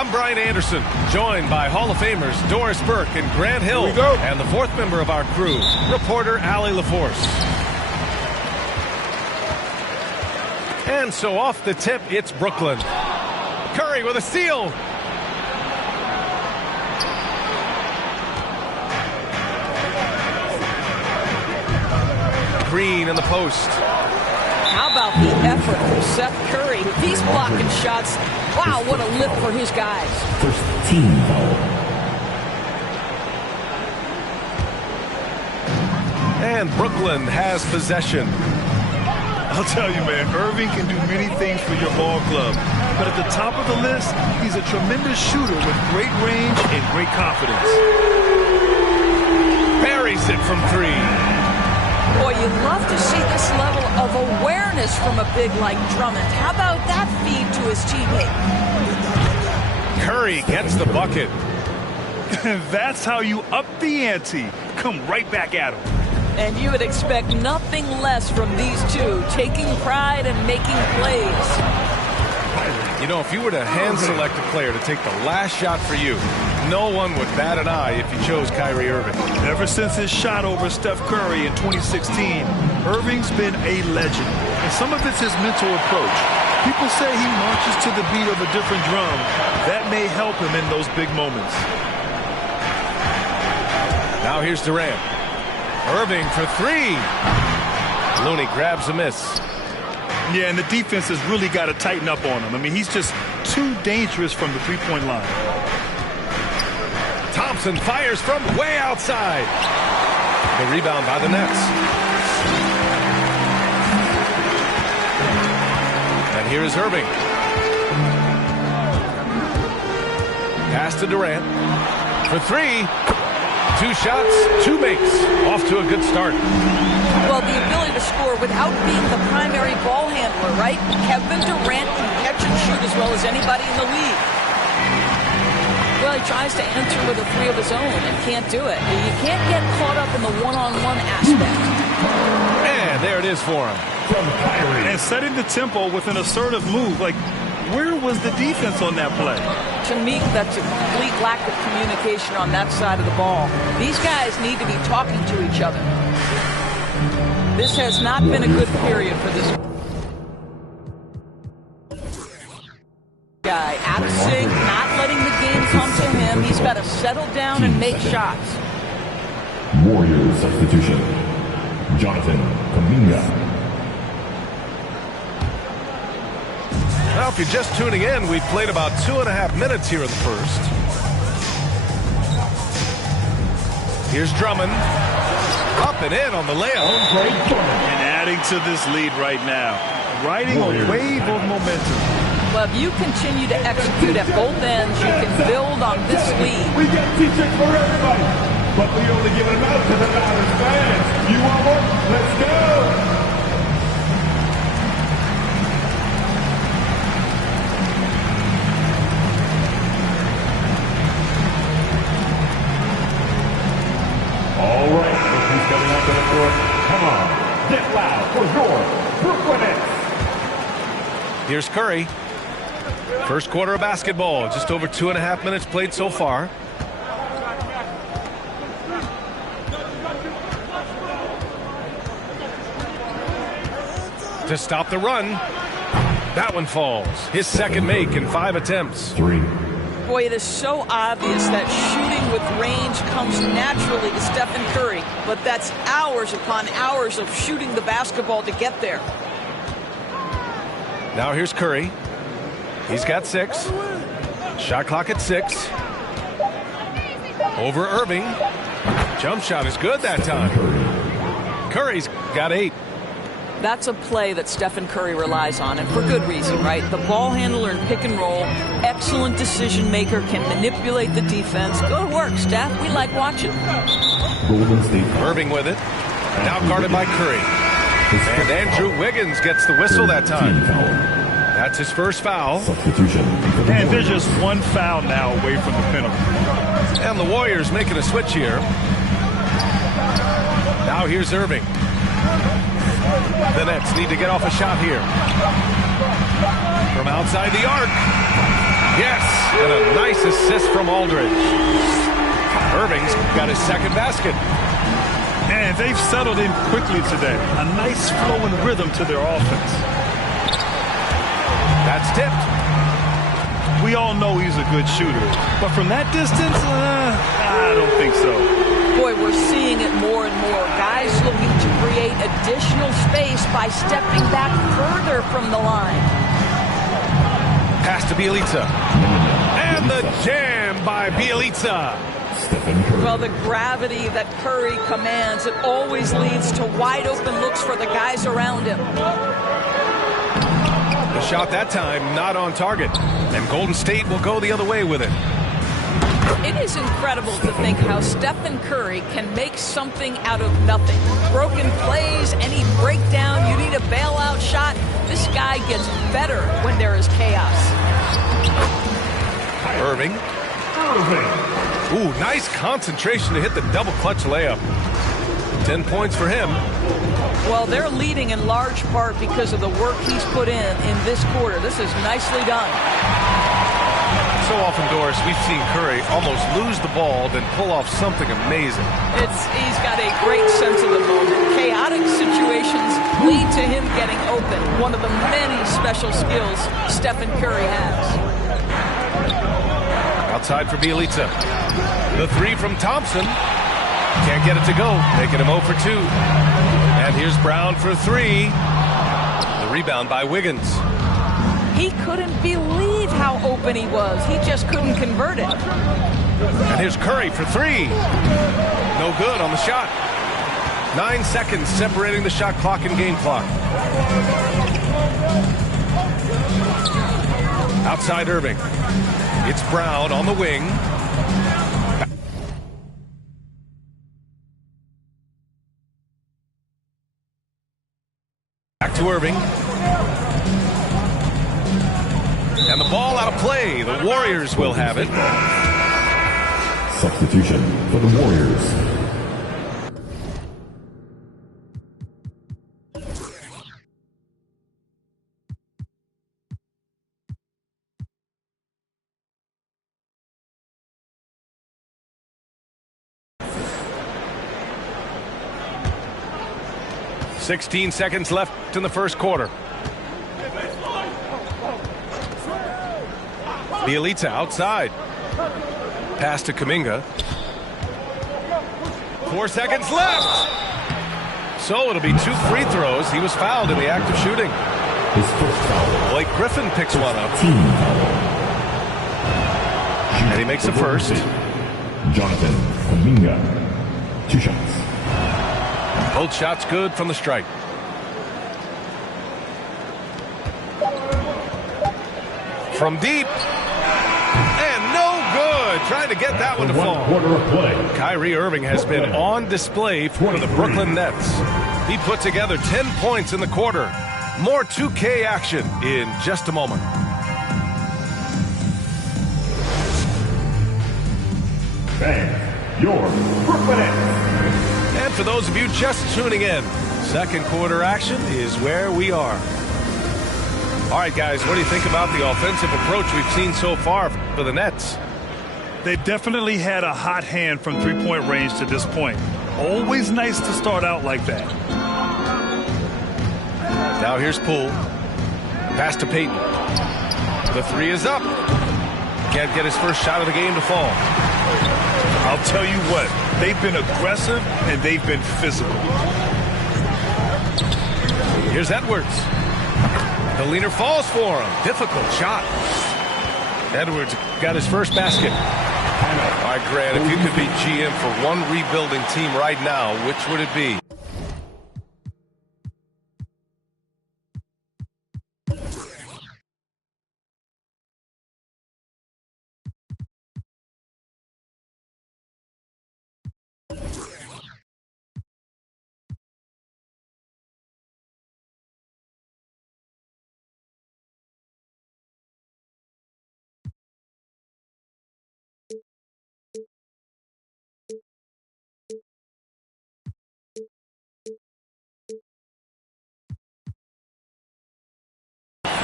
I'm Brian Anderson, joined by Hall of Famers Doris Burke and Grant Hill, and the fourth member of our crew, reporter Allie LaForce. And so off the tip, it's Brooklyn. Curry with a steal. Green in the post. How about the effort from Seth Curry? He's blocking shots. Wow, what a lift for his guys. First team foul. And Brooklyn has possession. I'll tell you, man, Irving can do many things for your ball club. But at the top of the list, he's a tremendous shooter with great range and great confidence. Buries it from three. Boy, you love to see this level of awareness from a big like Drummond. How about that feed to his teammate? Curry gets the bucket. That's how you up the ante. Come right back at him. And you would expect nothing less from these two, taking pride and making plays. You know, if you were to hand select a player to take the last shot for you, no one would bat an eye if you chose Kyrie Irving. Ever since his shot over Steph Curry in 2016, Irving's been a legend. And some of it's his mental approach. People say he marches to the beat of a different drum. That may help him in those big moments. Now here's Durant. Irving for three. Looney grabs a miss. Yeah, and the defense has really got to tighten up on him. I mean, he's just too dangerous from the three-point line. Thompson fires from way outside. The rebound by the Nets. And here is Irving. Pass to Durant. For three. 2 shots, 2 makes. Off to a good start. Well, the ability to score without being the primary ball handler, right? Kevin Durant can catch and shoot as well as anybody in the league. Well, he tries to enter with a three of his own and can't do it. You can't get caught up in the one-on-one aspect. And there it is for him. And setting the tempo with an assertive move. Like, where was the defense on that play? To me, that's a complete lack of communication on that side of the ball. These guys need to be talking to each other. This has not been a good period for this guy. Out of sync, not letting the game come to him. He's got to settle down and make shots. Warriors substitution. Jonathan Kuminga. Well, if you're just tuning in, we've played about 2.5 minutes here in the first. Here's Drummond. Up and in on the layup. And adding to this lead right now. Riding a wave of momentum. Well, if you continue to execute at both ends, you can build on this lead. We got T-shirts for everybody, but we only give them out to the loudest fans. You want one? Let's go! All right, look who's coming up to the court. Come on, get loud for your Brooklyn Nets. Here's Curry. First quarter of basketball. Just over 2.5 minutes played so far. To stop the run. That one falls. His second make in 5 attempts. 3. Boy, it is so obvious that shooting with range comes naturally to Stephen Curry, but that's hours upon hours of shooting the basketball to get there. Now here's Curry. He's got 6. Shot clock at 6. Over Irving. Jump shot is good that time. Curry's got 8. That's a play that Stephen Curry relies on, and for good reason, right? The ball handler in pick and roll, excellent decision maker, can manipulate the defense. Go to work, Steph. We like watching. Golden State. Irving with it. Now guarded by Curry. And Andrew Wiggins gets the whistle that time. That's his first foul. Substitution. And they're just one foul now away from the penalty. And the Warriors making a switch here. Now here's Irving. The Nets need to get off a shot here. From outside the arc. Yes, and a nice assist from Aldridge. Irving's got his second basket. And they've settled in quickly today. A nice flow and rhythm to their offense. That's tipped. We all know he's a good shooter, but from that distance, I don't think so. Boy, we're seeing it more and more. Guys looking to create additional space by stepping back further from the line. Pass to Bielitsa. And the jam by Bielitsa. Well, the gravity that Curry commands, it always leads to wide open looks for the guys around him. The shot that time not on target, and Golden State will go the other way with it. It is incredible to think how Stephen Curry can make something out of nothing. Broken plays, any breakdown, you need a bailout shot. This guy gets better when there is chaos. Irving. Ooh, nice concentration to hit the double clutch layup. 10 points for him. Well, they're leading in large part because of the work he's put in this quarter. This is nicely done. So often, Doris, we've seen Curry almost lose the ball, then pull off something amazing. He's got a great sense of the moment. Chaotic situations lead to him getting open. One of the many special skills Stephen Curry has. Outside for Bielitsa. The three from Thompson. Can't get it to go, making him 0 for 2. And here's Brown for 3. The rebound by Wiggins. He couldn't believe how open he was. He just couldn't convert it. And here's Curry for 3. No good on the shot. 9 seconds separating the shot clock and game clock. Outside Irving. It's Brown on the wing. Back to Irving. And the ball out of play. The Warriors will have it. Substitution for the Warriors. "16 seconds left in the first quarter. Bielitsa outside. Pass to Kuminga. 4 seconds left. So it'll be 2 free throws. He was fouled in the act of shooting. His first foul. Blake Griffin picks one up. Team foul. And he makes the first. Jonathan Kuminga. 2 shots. Both shots good from the strike. From deep. And no good. Trying to get that one to fall. 1 quarter of play. Kyrie Irving has been on display for the Brooklyn Nets. He put together 10 points in the quarter. More 2K action in just a moment. Fans, your Brooklyn Nets. And for those of you just tuning in, second quarter action is where we are. All right, guys, what do you think about the offensive approach we've seen so far for the Nets? They've definitely had a hot hand from three-point range to this point. Always nice to start out like that. Now here's Poole. Pass to Payton. The 3 is up. Can't get his first shot of the game to fall. I'll tell you what, they've been aggressive and they've been physical. Here's Edwards. The leaner falls for him. Difficult shot. Edwards got his first basket. All right, Grant, if you could be GM for one rebuilding team right now, which would it be?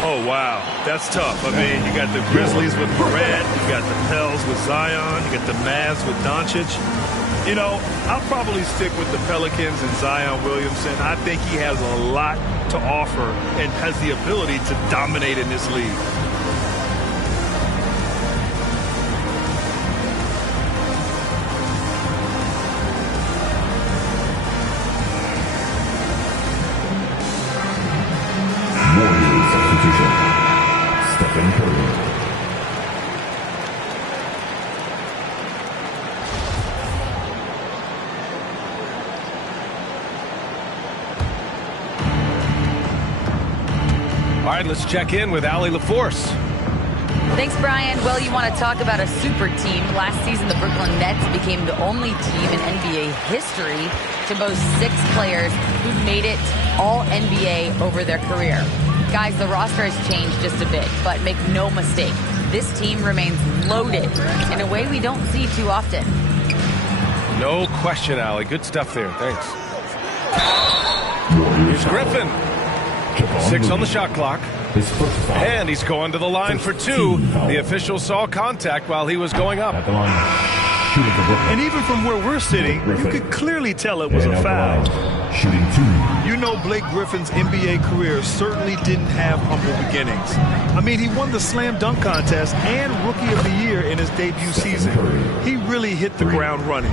Oh, wow. That's tough. I mean, you got the Grizzlies with Morant, you got the Pels with Zion, you got the Mavs with Doncic. You know, I'll probably stick with the Pelicans and Zion Williamson. I think he has a lot to offer and has the ability to dominate in this league. Warriors substitution. Stephen Curry. All right, let's check in with Allie LaForce. Thanks, Brian. Well, you want to talk about a super team. Last season, the Brooklyn Nets became the only team in NBA history to boast 6 players who made it all NBA over their career. Guys, the roster has changed just a bit, but make no mistake, this team remains loaded in a way we don't see too often. No question, Allie. Good stuff there. Thanks. Warriors Here's Griffin. 6 on the shot clock. His first foul. And he's going to the line for 2. The official saw contact while he was going up. At the line, shooting for Brooklyn. And even from where we're sitting, you could clearly tell it was And a at the foul. line, shooting 2. You know Blake Griffin's NBA career certainly didn't have humble beginnings. I mean, he won the slam dunk contest and Rookie of the Year in his debut season. He really hit the ground running.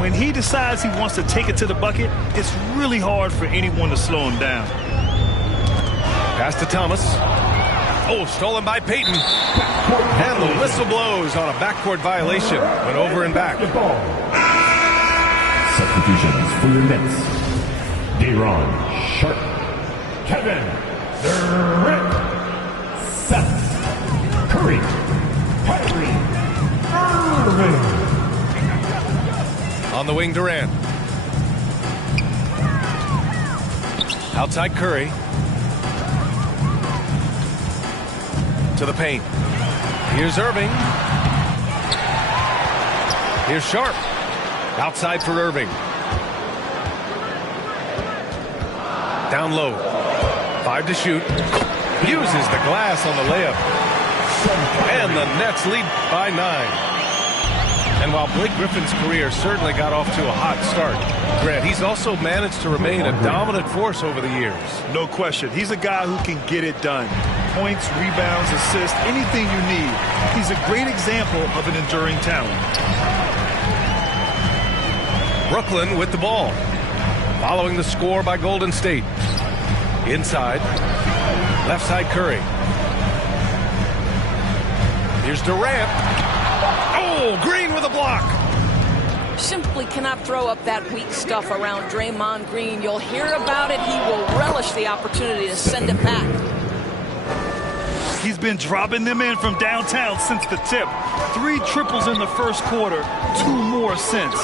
When he decides he wants to take it to the bucket, it's really hard for anyone to slow him down. Pass to Thomas. Oh, stolen by Peyton. And the whistle blows on a backcourt violation. Went over and back. Substitutions for your Nets. De'Ron Sharp. Kevin Durant. Seth Curry. Kyrie Irving. On the wing, Durant. Outside Curry. To the paint. Here's Irving. Here's Sharp. Outside for Irving. Down low. 5 to shoot. Uses the glass on the layup. And the Nets lead by 9. And while Blake Griffin's career certainly got off to a hot start, Grant, he's also managed to remain a dominant force over the years. No question. He's a guy who can get it done. Points, rebounds, assists, anything you need. He's a great example of an enduring talent. Brooklyn with the ball. Following the score by Golden State. Inside. Left side Curry. Here's Durant. Oh, Green with a block. Simply cannot throw up that weak stuff around Draymond Green. You'll hear about it. He will relish the opportunity to send it back. He's been dropping them in from downtown since the tip. 3 triples in the first quarter, 2 more since.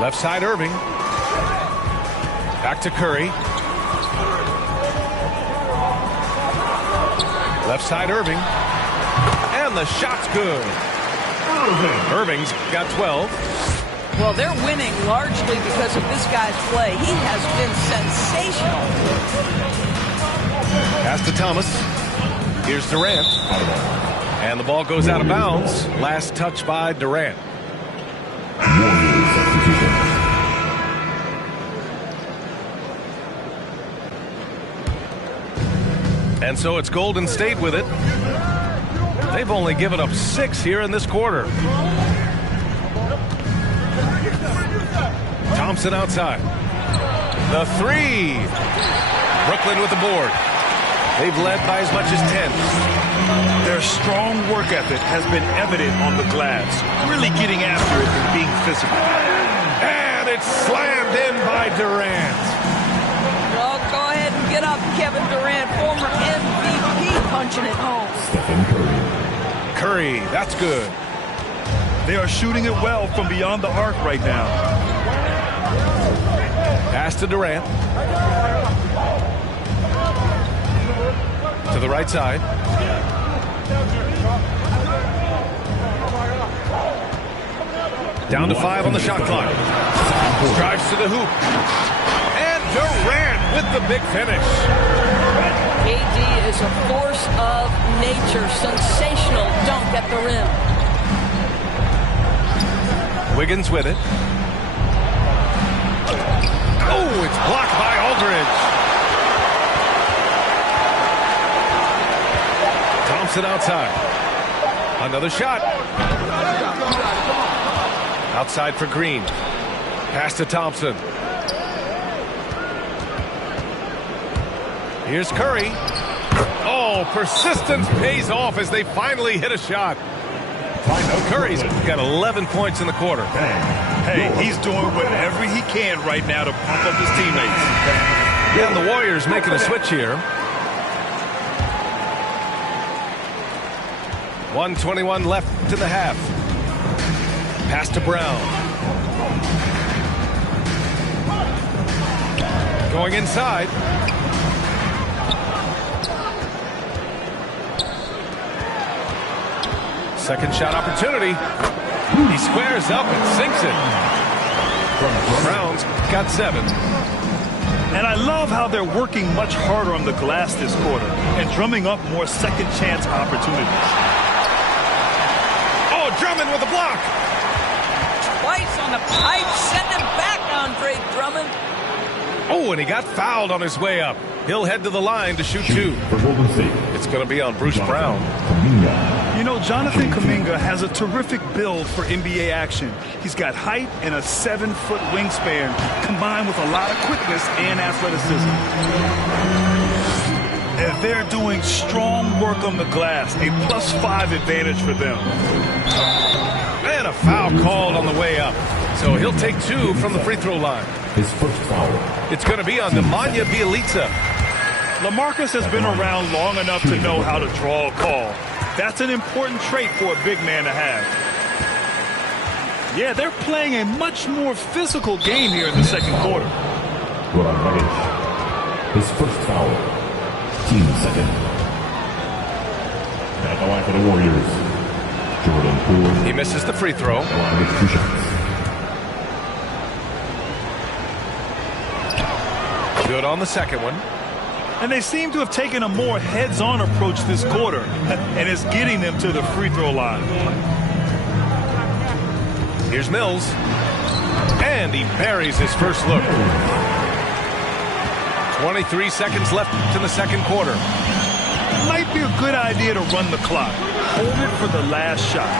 Left side Irving. Back to Curry. Left side Irving. And the shot's good. Irving's got 12. Well, they're winning largely because of this guy's play. He has been sensational. Pass to Thomas. Here's Durant. And the ball goes out of bounds. Last touch by Durant. Warriors substitution. And so it's Golden State with it. They've only given up 6 here in this quarter. Thompson outside. The 3. Brooklyn with the board. They've led by as much as 10. Their strong work ethic has been evident on the glass, really getting after it and being physical. And it's slammed in by Durant. Well, go ahead and get up, Kevin Durant, former MVP, punching it home. Stephen Curry. Curry, that's good. They are shooting it well from beyond the arc right now. Pass to Durant. To the right side. Down to 5 on the shot clock. Drives to the hoop. Durant with the big finish. KD is a force of nature. Sensational dunk at the rim. Wiggins with it. Oh, it's blocked by Aldridge. Thompson outside. Another shot. Outside for Green. Pass to Thompson. Here's Curry. Oh, persistence pays off as they finally hit a shot. Curry's got 11 points in the quarter. Hey, he's doing whatever he can right now to pump up his teammates. And the Warriors making a switch here. 1:21 left to the half. Pass to Brown. Going inside. Second shot opportunity. He squares up and sinks it. Brown's got 7. And I love how they're working much harder on the glass this quarter and drumming up more second chance opportunities. Oh, Drummond with a block. Twice on the pipe. Send him back, Andre Drummond. Oh, and he got fouled on his way up. He'll head to the line to shoot 2. For Golden State, It's going to be on Bruce Brown. Kuminga. You know, Jonathan Kuminga has a terrific build for NBA action. He's got height and a 7-foot wingspan, combined with a lot of quickness and athleticism. And they're doing strong work on the glass, a +5 advantage for them. And a foul called on the way up. So he'll take 2 from the free throw line. His first foul. It's going to be on Nemanja Bjelica. LaMarcus has been around long enough to know how to draw a call. That's an important trait for a big man to have. Yeah, they're playing a much more physical game here in the second quarter. Goran Dragic. His first foul. Team second. At the line for the Warriors. Jordan Poole. He misses the free throw. Line with 2 shots. Good on the second one. And they seem to have taken a more heads-on approach this quarter, and it's getting them to the free throw line. Here's Mills. And he buries his first look. 23 seconds left in the second quarter. Might be a good idea to run the clock. Hold it for the last shot.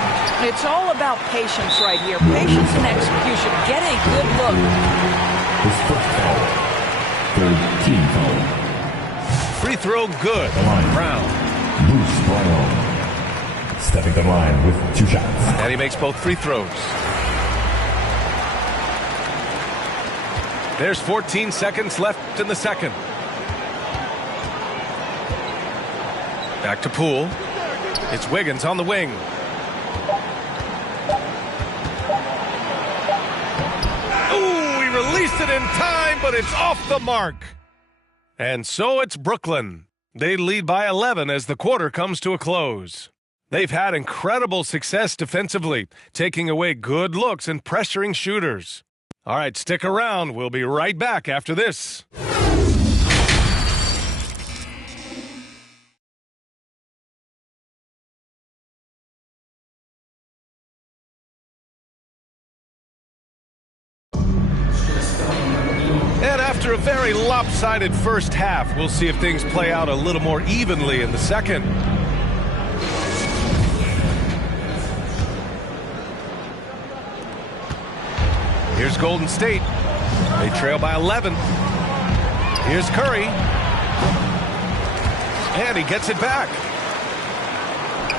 It's all about patience right here. Patience and execution. Get a good look. His first foul. Third team foul. Free throw good. Brown. Bruce Brown. Stepping the line with 2 shots. And he makes both free throws. There's 14 seconds left in the second. Back to Poole. It's Wiggins on the wing. Ooh, he released it in time, but it's off the mark. And so it's Brooklyn. They lead by 11 as the quarter comes to a close. They've had incredible success defensively, taking away good looks and pressuring shooters. All right, stick around. We'll be right back after this. And after a very lopsided first half, we'll see if things play out a little more evenly in the second. Here's Golden State. They trail by 11. Here's Curry. And he gets it back.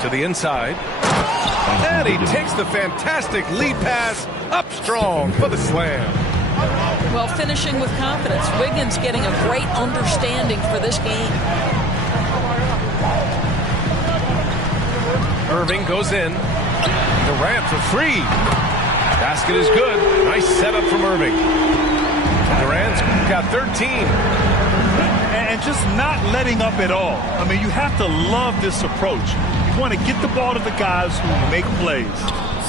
To the inside. And he takes the fantastic lead pass up strong for the slam. Well, finishing with confidence. Wiggins getting a great understanding for this game. Irving goes in. Durant for 3. Basket is good. Nice setup from Irving. Durant's got 13. And just not letting up at all. I mean, you have to love this approach. want to get the ball to the guys who make plays.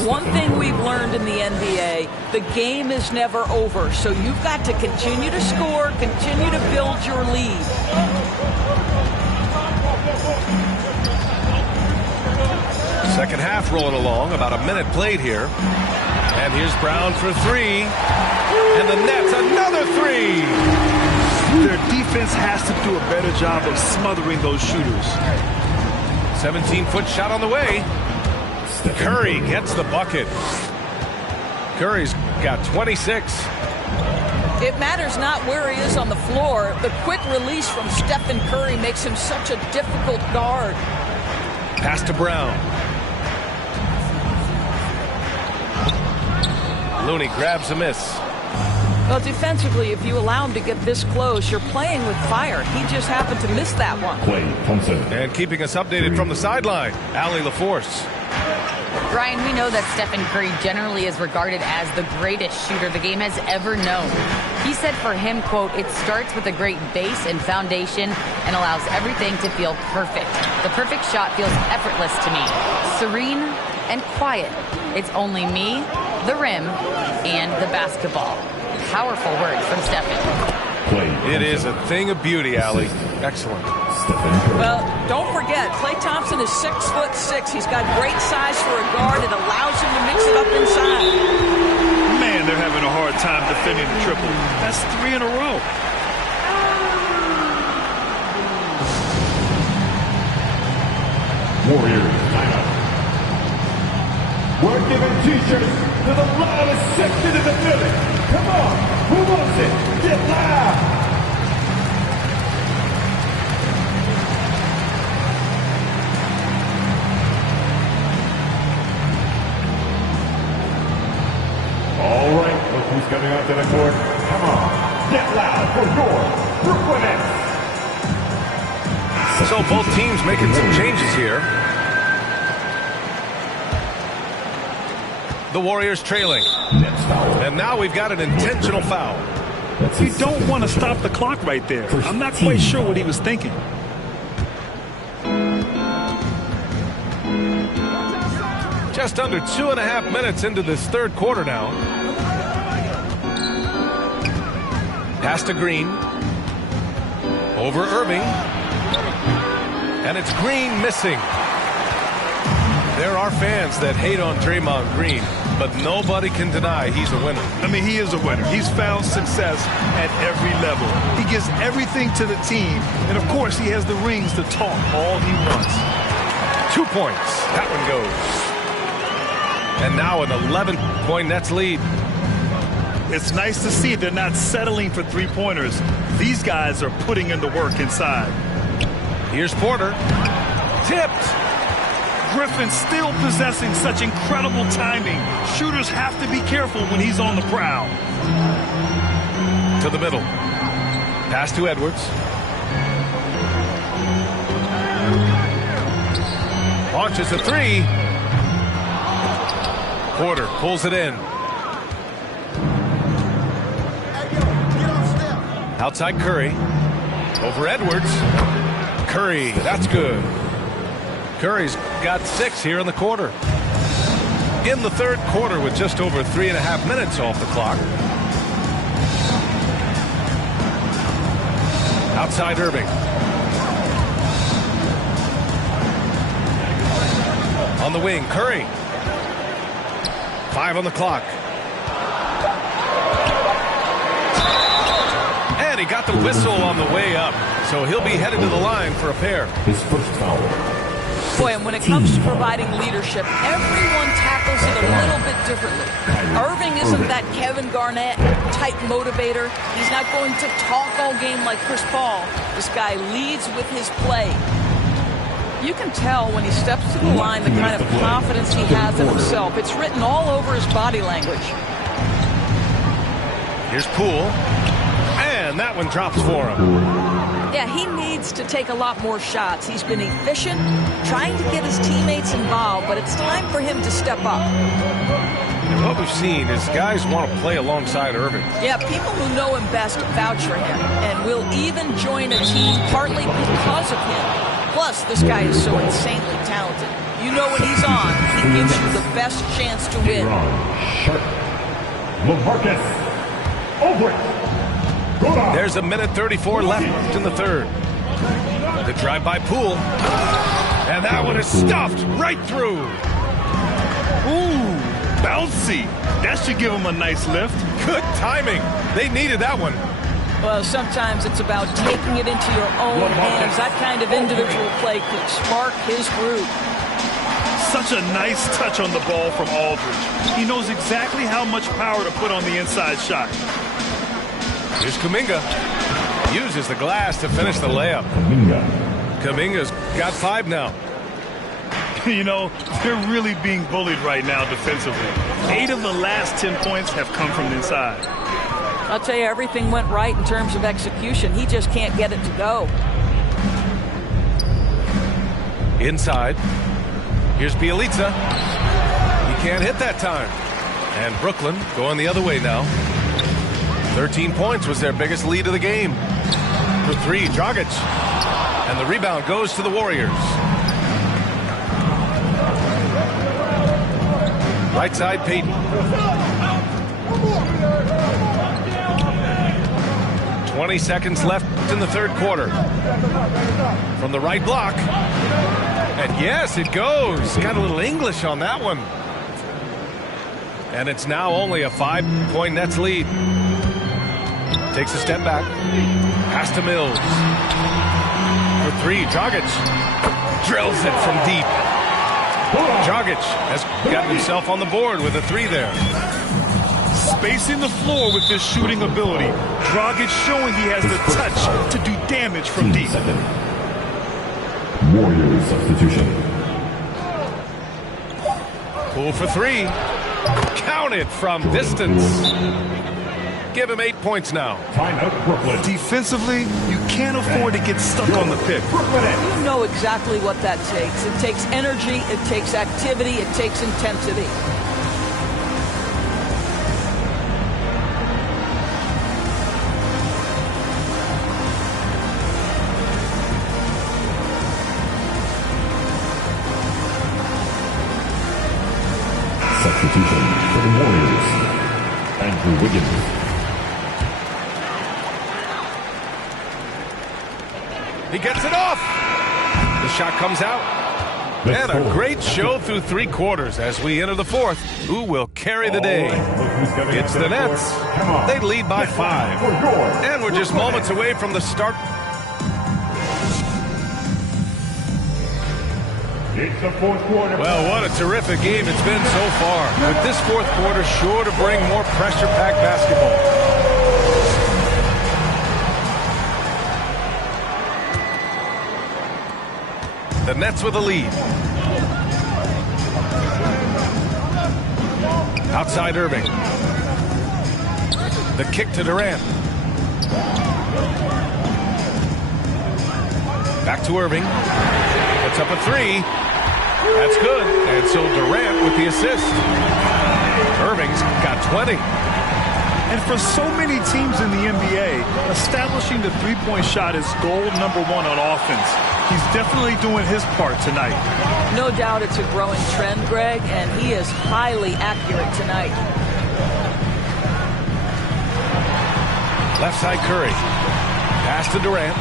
One thing we've learned in the NBA, the game is never over. So you've got to continue to score, continue to build your lead. Second half rolling along, about a minute played here. And here's Brown for three. And the Nets, another three. Their defense has to do a better job of smothering those shooters. 17-foot shot on the way. Curry gets the bucket. Curry's got 26. It matters not where he is on the floor. The quick release from Stephen Curry makes him such a difficult guard. Pass to Brown. Looney grabs a miss. Well, defensively, if you allow him to get this close, you're playing with fire. He just happened to miss that one. Klay Thompson. And keeping us updated from the sideline, Allie LaForce. Brian, we know that Stephen Curry generally is regarded as the greatest shooter the game has ever known. He said for him, quote, "It starts with a great base and foundation and allows everything to feel perfect. The perfect shot feels effortless to me. Serene and quiet. It's only me, the rim, and the basketball." Powerful words from Stephen. It is a thing of beauty, Allie. Excellent. Well, don't forget, Klay Thompson is 6'6". He's got great size for a guard. It allows him to mix it up inside. Man, they're having a hard time defending the triple. That's 3 in a row. Warriors timeout. We're giving t-shirts to the loudest section in the building. Come on, who wants it? Get loud! All right, look who's coming out to the court. Come on, get loud for your Brooklyn Nets. So both teams making some changes here. The Warriors trailing. And now we've got an intentional foul. You don't want to stop the clock right there. I'm not quite sure what he was thinking. Just under 2.5 minutes into this third quarter now. Pass to Green. Over Irving. And it's Green missing. There are fans that hate on Draymond Green, but nobody can deny he's a winner. I mean, he is a winner. He's found success at every level. He gives everything to the team, and of course, he has the rings to talk all he wants. 2 points. That one goes. And now an 11-point Nets lead. It's nice to see they're not settling for three-pointers. These guys are putting in the work inside. Here's Porter. Tipped. Griffin still possessing such incredible timing. Shooters have to be careful when he's on the prowl. To the middle. Pass to Edwards. Launches a three. Porter pulls it in. Outside Curry. Over Edwards. Curry, that's good. Curry's got 6 here in the quarter. In the third quarter with just over 3.5 minutes off the clock. Outside Irving. On the wing, Curry. 5 on the clock. And he got the whistle on the way up. So he'll be headed to the line for a pair. His first foul. Boy, and when it comes to providing leadership, everyone tackles it a little bit differently. Irving isn't that Kevin Garnett type motivator. He's not going to talk all game like Chris Paul. This guy leads with his play. You can tell when he steps to the line the kind of confidence he has in himself. It's written all over his body language. Here's Poole. And that one drops for him. Yeah, he needs to take a lot more shots. He's been efficient, trying to get his teammates involved, but it's time for him to step up. And what we've seen is guys want to play alongside Irving. Yeah, people who know him best vouch for him and will even join a team partly because of him. Plus, this guy is so insanely talented. You know when he's on, he gives you the best chance to win. There's a minute 34 left in the third. The drive-by Poole. And that one is stuffed right through. Ooh, bouncy. That should give him a nice lift. Good timing. They needed that one. Well, sometimes it's about taking it into your own hands. That kind of individual play could spark his groove. Such a nice touch on the ball from Aldridge. He knows exactly how much power to put on the inside shot. Here's Kuminga. Uses the glass to finish the layup. Kuminga's got 5 now. You know, they're really being bullied right now defensively. 8 of the last 10 points have come from inside. I'll tell you, everything went right in terms of execution. He just can't get it to go. Inside. Here's Bielitsa. He can't hit that time. And Brooklyn going the other way now. 13 points was their biggest lead of the game. For 3, Dragic. And the rebound goes to the Warriors. Right side, Payton. 20 seconds left in the third quarter. From the right block. And yes, it goes. Got a little English on that one. And it's now only a 5-point Nets lead. Takes a step back. Pass to Mills. For 3, Dragic. Drills it from deep. Dragic has gotten himself on the board with a 3 there. Spacing the floor with his shooting ability. Dragic showing he has the touch to do damage from deep. Warriors substitution. Poole for 3. Counted from distance. Give him 8 points now. Defensively, you can't afford to get stuck on the pick. You know exactly what that takes. It takes energy, it takes activity, it takes intensity. Substitution for the Warriors. Andrew Wiggins. He gets it off. The shot comes out. And a great show through 3 quarters as we enter the fourth. Who will carry the day? It's the Nets. They lead by 5. And we're just moments away from the start. It's the fourth quarter. Well, what a terrific game it's been so far. With this fourth quarter sure to bring more pressure-packed basketball. The Nets with a lead. Outside Irving. The kick to Durant. Back to Irving. Puts up a 3. That's good. And so Durant with the assist. Irving's got 20. And for so many teams in the NBA, establishing the three-point shot is goal number 1 on offense. He's definitely doing his part tonight. No doubt it's a growing trend, Greg, and he is highly accurate tonight. Left side Curry. Pass to Durant.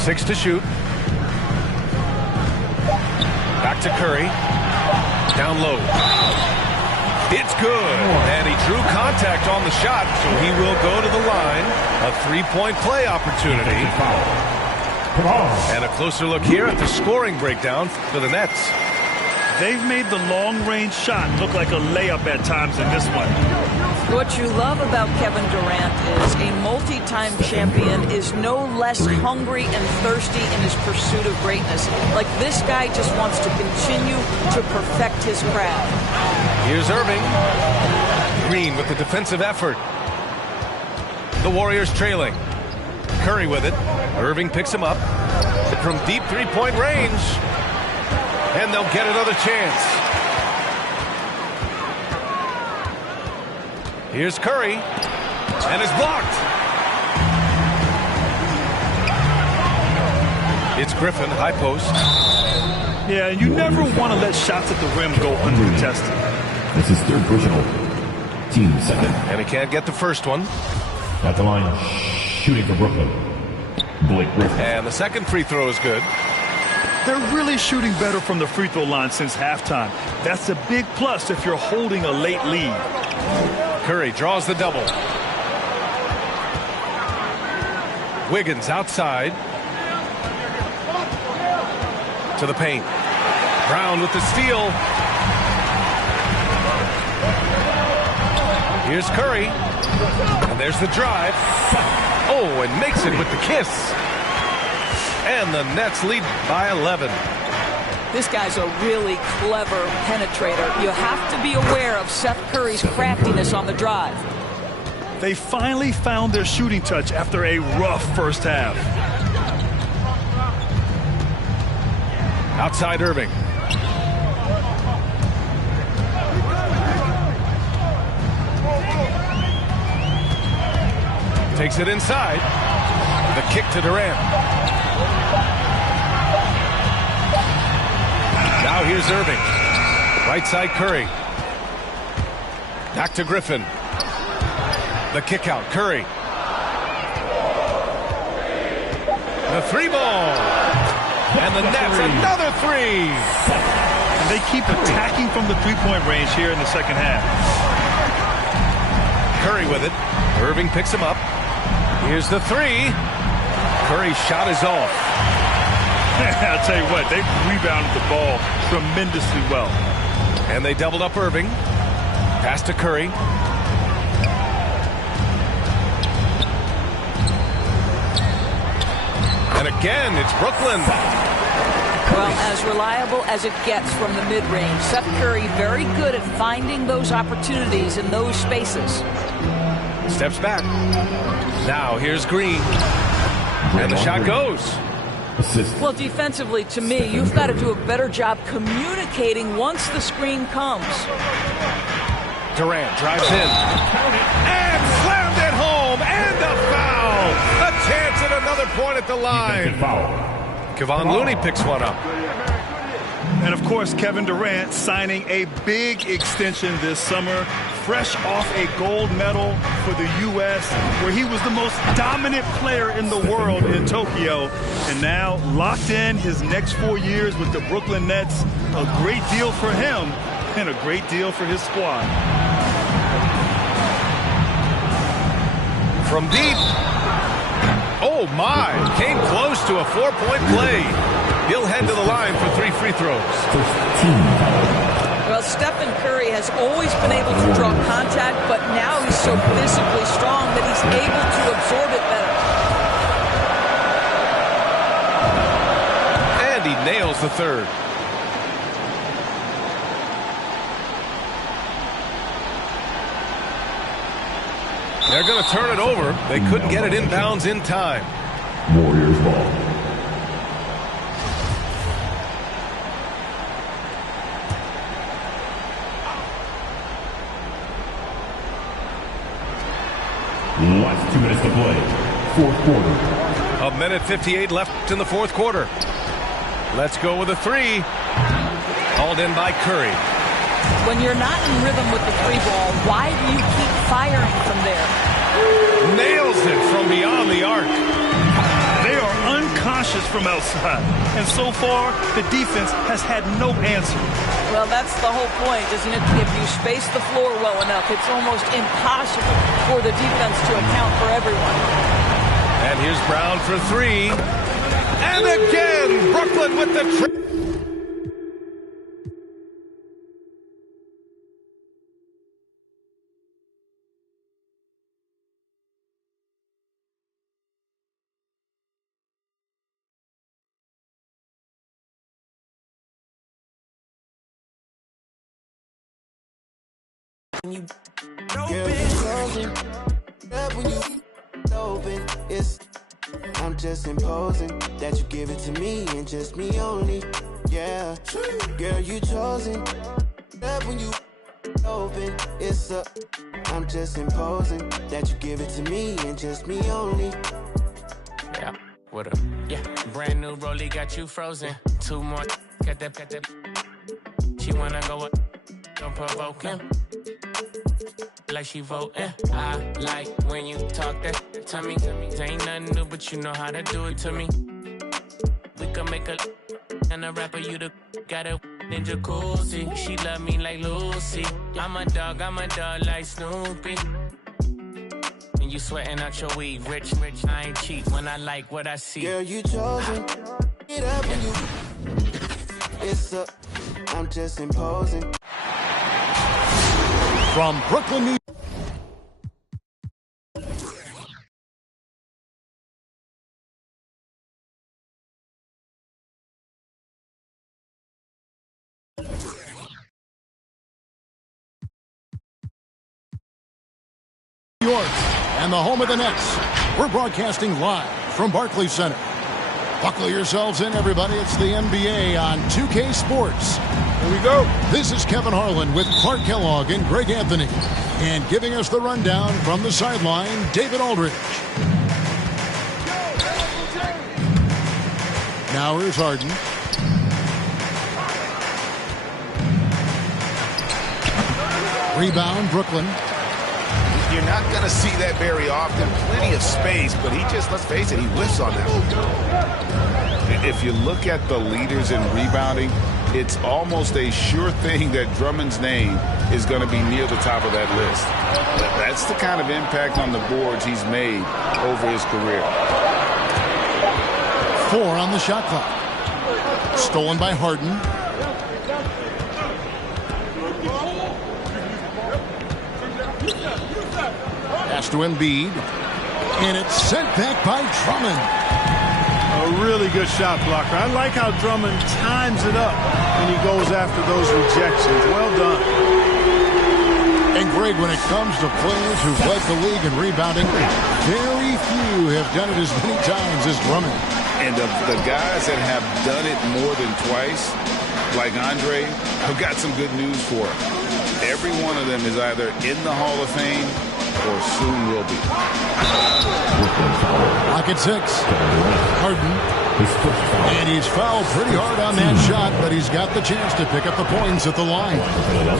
6 to shoot. Back to Curry. Down low. It's good. And he drew contact on the shot, so he will go to the line. A 3-point play opportunity. And a closer look here at the scoring breakdown for the Nets. They've made the long-range shot look like a layup at times in this one. What you love about Kevin Durant is a multi-time champion is no less hungry and thirsty in his pursuit of greatness. Like this guy just wants to continue to perfect his craft. Here's Irving. Green with the defensive effort. The Warriors trailing. Curry with it. Irving picks him up from deep 3-point range. And they'll get another chance. Here's Curry, and it's blocked. It's Griffin, high post. Yeah, you never want to let shots at the rim go uncontested. This is third personal. Team second. And he can't get the first one. At the line, shooting for Brooklyn, Blake Griffin. And the second free throw is good. They're really shooting better from the free throw line since halftime. That's a big plus if you're holding a late lead. Curry draws the double. Wiggins outside. To the paint. Brown with the steal. Here's Curry. And there's the drive. Oh, and makes it with the kiss. And the Nets lead by 11. This guy's a really clever penetrator. You have to be aware of Seth Curry's craftiness on the drive. They finally found their shooting touch after a rough first half. Outside Irving. Takes it inside. The kick to Durant. Now here's Irving. Right side Curry. Back to Griffin. The kick out. Curry. The three ball. And the Nets another three. And they keep attacking from the three-point range here in the second half. Curry with it. Irving picks him up. Here's the three. Curry's shot is off. I'll tell you what, they rebounded the ball tremendously well. And they doubled up Irving. Pass to Curry. And again, it's Brooklyn. Well, as reliable as it gets from the mid-range. Seth Curry very good at finding those opportunities in those spaces. Steps back. Now here's Green. And the shot goes. Assist. Well, defensively, to me, you've got to do a better job communicating once the screen comes. Durant drives in. And slammed it home. And a foul. A chance at another point at the line. Kevon Looney picks one up. And, of course, Kevin Durant signing a big extension this summer, fresh off a gold medal for the U.S., where he was the most dominant player in the world in Tokyo. And now locked in his next 4 years with the Brooklyn Nets. A great deal for him and a great deal for his squad. From deep. Oh, my. Came close to a 4-point play. He'll head to the line for 3 free throws. Well, Stephen Curry has always been able to draw contact, but now he's so physically strong that he's able to absorb it better. And he nails the third. They're going to turn it over. They couldn't get it inbounds in time. Warriors ball. Last 2 minutes to play. Fourth quarter. 1:58 left in the fourth quarter. Let's go with a three. Hauled in by Curry. When you're not in rhythm with the three ball, why do you keep firing from there? Nails it from beyond the arc. They are unconscious from outside. And so far, the defense has had no answer. Well, that's the whole point, isn't it? If you space the floor well enough, it's almost impossible for the defense to account for everyone. And here's Brown for three. And again, Brooklyn with the When you closing, when you open, it's I'm just imposing that you give it to me and just me only. Yeah, girl, you chosen. When you open, it's I'm just imposing that you give it to me and just me only. Yeah, what up? Yeah, brand new rollie got you frozen. 2 more, got that. She wanna go up, don't provoke him. Like she voting. I like when you talk that to me. Ain't nothing new, but you know how to do it to me. We can make a and a rapper, you the got a in jacuzzi. She love me like Lucy. I'm a dog like Snoopy. And you sweating out your weed, rich, I ain't cheap when I like what I see. Girl, you chosen. It up and you. It's up. I'm just imposing. From Brooklyn, New York and the home of the Nets. We're broadcasting live from Barclays Center. Buckle yourselves in, everybody. It's the NBA on 2K Sports. Here we go. This is Kevin Harlan with Clark Kellogg and Greg Anthony. And giving us the rundown from the sideline, David Aldridge. Now here's Harden. Rebound, Brooklyn. You're not going to see that very often. Plenty of space, but he just, let's face it, he whiffs on that one. If you look at the leaders in rebounding, it's almost a sure thing that Drummond's name is going to be near the top of that list. That's the kind of impact on the boards he's made over his career. 4 on the shot clock. Stolen by Harden. Pass to Embiid. And it's sent back by Drummond. A really good shot blocker. I like how Drummond times it up when he goes after those rejections. Well done. And Greg, when it comes to players who've led the league in rebounding, very few have done it as many times as Drummond. And the guys that have done it more than twice, like Andre, I've got some good news for him. Every one of them is either in the Hall of Fame or soon will be. Lock at 6. Harden. And he's fouled pretty hard on that shot, but he's got the chance to pick up the points at the line.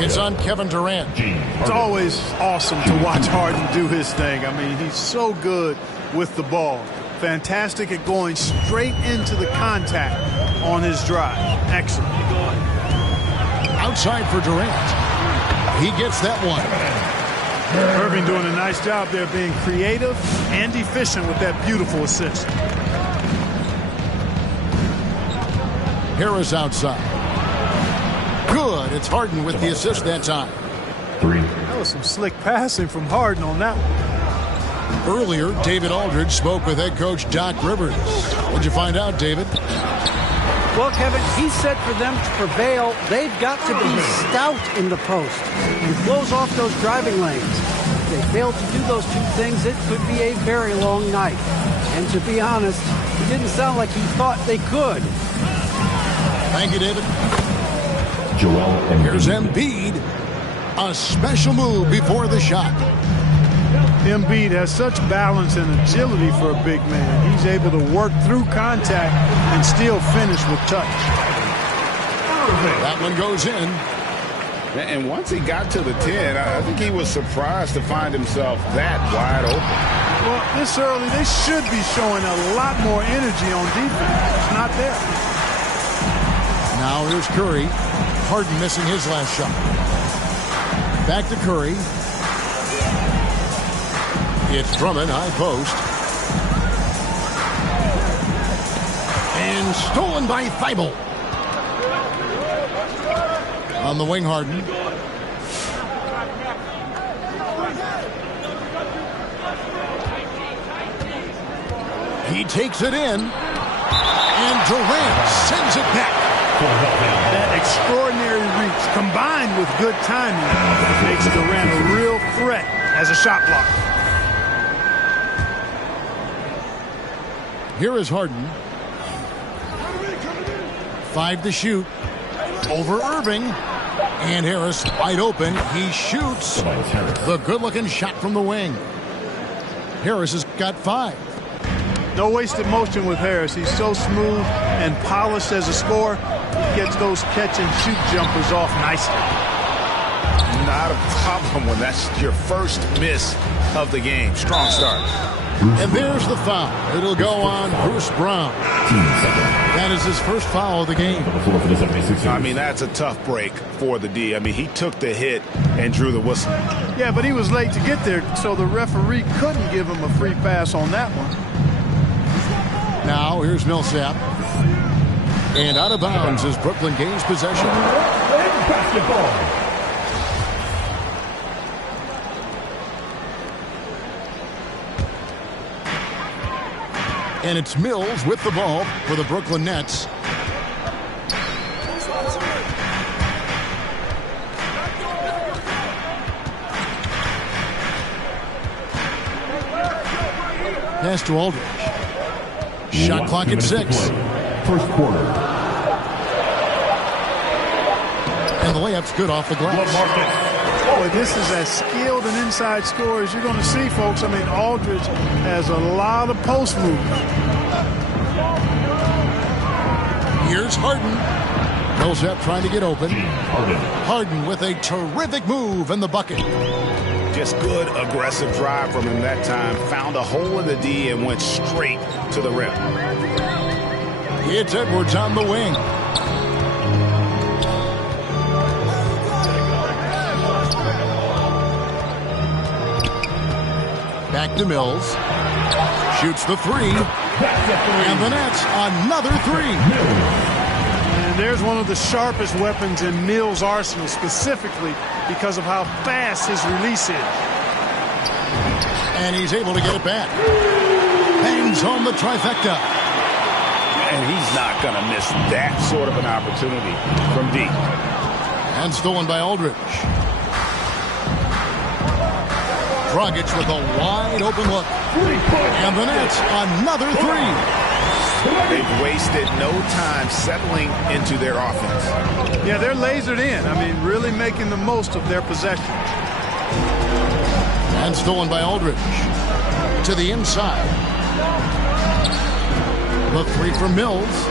It's on Kevin Durant. It's always awesome to watch Harden do his thing. I mean, he's so good with the ball. Fantastic at going straight into the contact on his drive. Excellent. Outside for Durant. He gets that one. Irving doing a nice job there being creative and efficient with that beautiful assist. Harris outside. Good. It's Harden with the assist that time. 3. That was some slick passing from Harden on that one. Earlier, David Aldridge spoke with head coach Doc Rivers. What'd you find out, David? Well, Kevin, he said for them to prevail, they've got to be stout in the post and close off those driving lanes. If they fail to do those two things, it could be a very long night. And to be honest, it didn't sound like he thought they could. Thank you, David. Joel Embiid. Here's Embiid. A special move before the shot. Embiid has such balance and agility for a big man. He's able to work through contact and still finish with touch. That one goes in. And once he got to the 10, I think he was surprised to find himself that wide open. Well, this early, they should be showing a lot more energy on defense. It's not there. Now here's Curry. Harden missing his last shot. Back to Curry. It's Drummond, high post. And stolen by Thibault. On the wing, Harden. He takes it in. And Durant sends it back. That extraordinary reach combined with good timing makes Durant a real threat as a shot blocker. Here is Harden. 5 to shoot. Over Irving. And Harris wide open. He shoots. The good-looking shot from the wing. Harris has got 5. No wasted motion with Harris. He's so smooth and polished as a scorer. He gets those catch-and-shoot jumpers off nicely. Not a problem when that's your first miss of the game. Strong start. And there's the foul. It'll go on Bruce Brown. That is his first foul of the game. I mean, that's a tough break for the D. I mean, he took the hit and drew the whistle. Yeah, but he was late to get there, so the referee couldn't give him a free pass on that one. Now, here's Millsap. And out of bounds as Brooklyn gains possession. Basketball. And it's Mills with the ball for the Brooklyn Nets. Pass to Aldridge. Shot clock at 6. First quarter. And the layup's good off the glass. Boy, this is as skilled an inside scorer as you're going to see, folks. I mean, Aldridge has a lot of post movement. Here's Harden. Millsap trying to get open. Harden with a terrific move in the bucket. Just good aggressive drive from him that time. Found a hole in the D and went straight to the rim. It's Edwards on the wing. Back to Mills. Shoots the 3. And the Nets another 3. And there's one of the sharpest weapons in Mills' arsenal, specifically because of how fast his release is. And he's able to get it back. Bangs home the trifecta. And he's not going to miss that sort of an opportunity from deep. And stolen by Aldridge. Dragic with a wide open look. And the Nets another 3. They've wasted no time settling into their offense. Yeah, they're lasered in. I mean, really making the most of their possession. And stolen by Aldridge. To the inside. The 3 for Mills.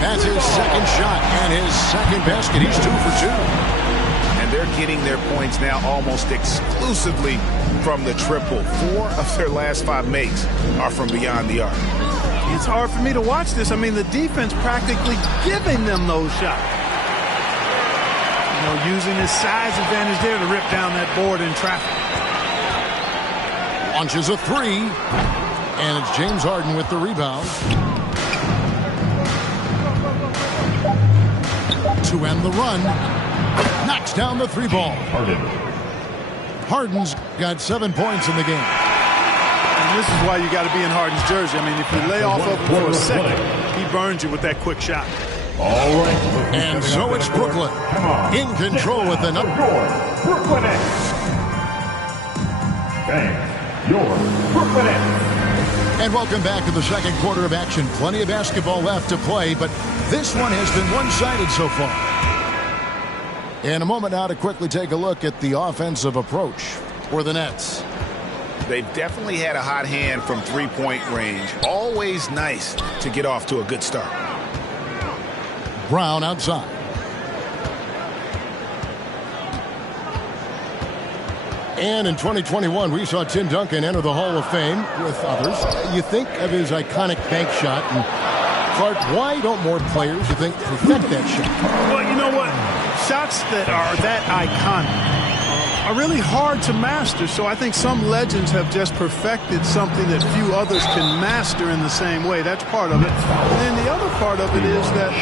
That's his second shot and his second basket. He's 2 for 2. And they're getting their points now almost exclusively from the triple. 4 of their last 5 makes are from beyond the arc. It's hard for me to watch this. I mean, the defense practically giving them those shots. You know, using his size advantage there to rip down that board in traffic. Launches a 3. And it's James Harden with the rebound. To end the run. Knocks down the 3 ball. Harden's got 7 points in the game. And this is why you got to be in Harden's jersey. I mean, if you lay off of him for a second, he burns you with that quick shot. All right. And so it's Brooklyn in control with the number. Brooklyn Nets. Bang. Your Brooklyn Nets. And welcome back to the second quarter of action. Plenty of basketball left to play, but this one has been one-sided so far. In a moment now to quickly take a look at the offensive approach for the Nets. They've definitely had a hot hand from three-point range. Always nice to get off to a good start. Brown outside. And in 2021, we saw Tim Duncan enter the Hall of Fame with others. You think of his iconic bank shot. And Clark, why don't more players, you think, perfect that shot? Well, you know what? Shots that are that iconic are really hard to master. So I think some legends have just perfected something that few others can master in the same way. That's part of it. And then the other part of it is that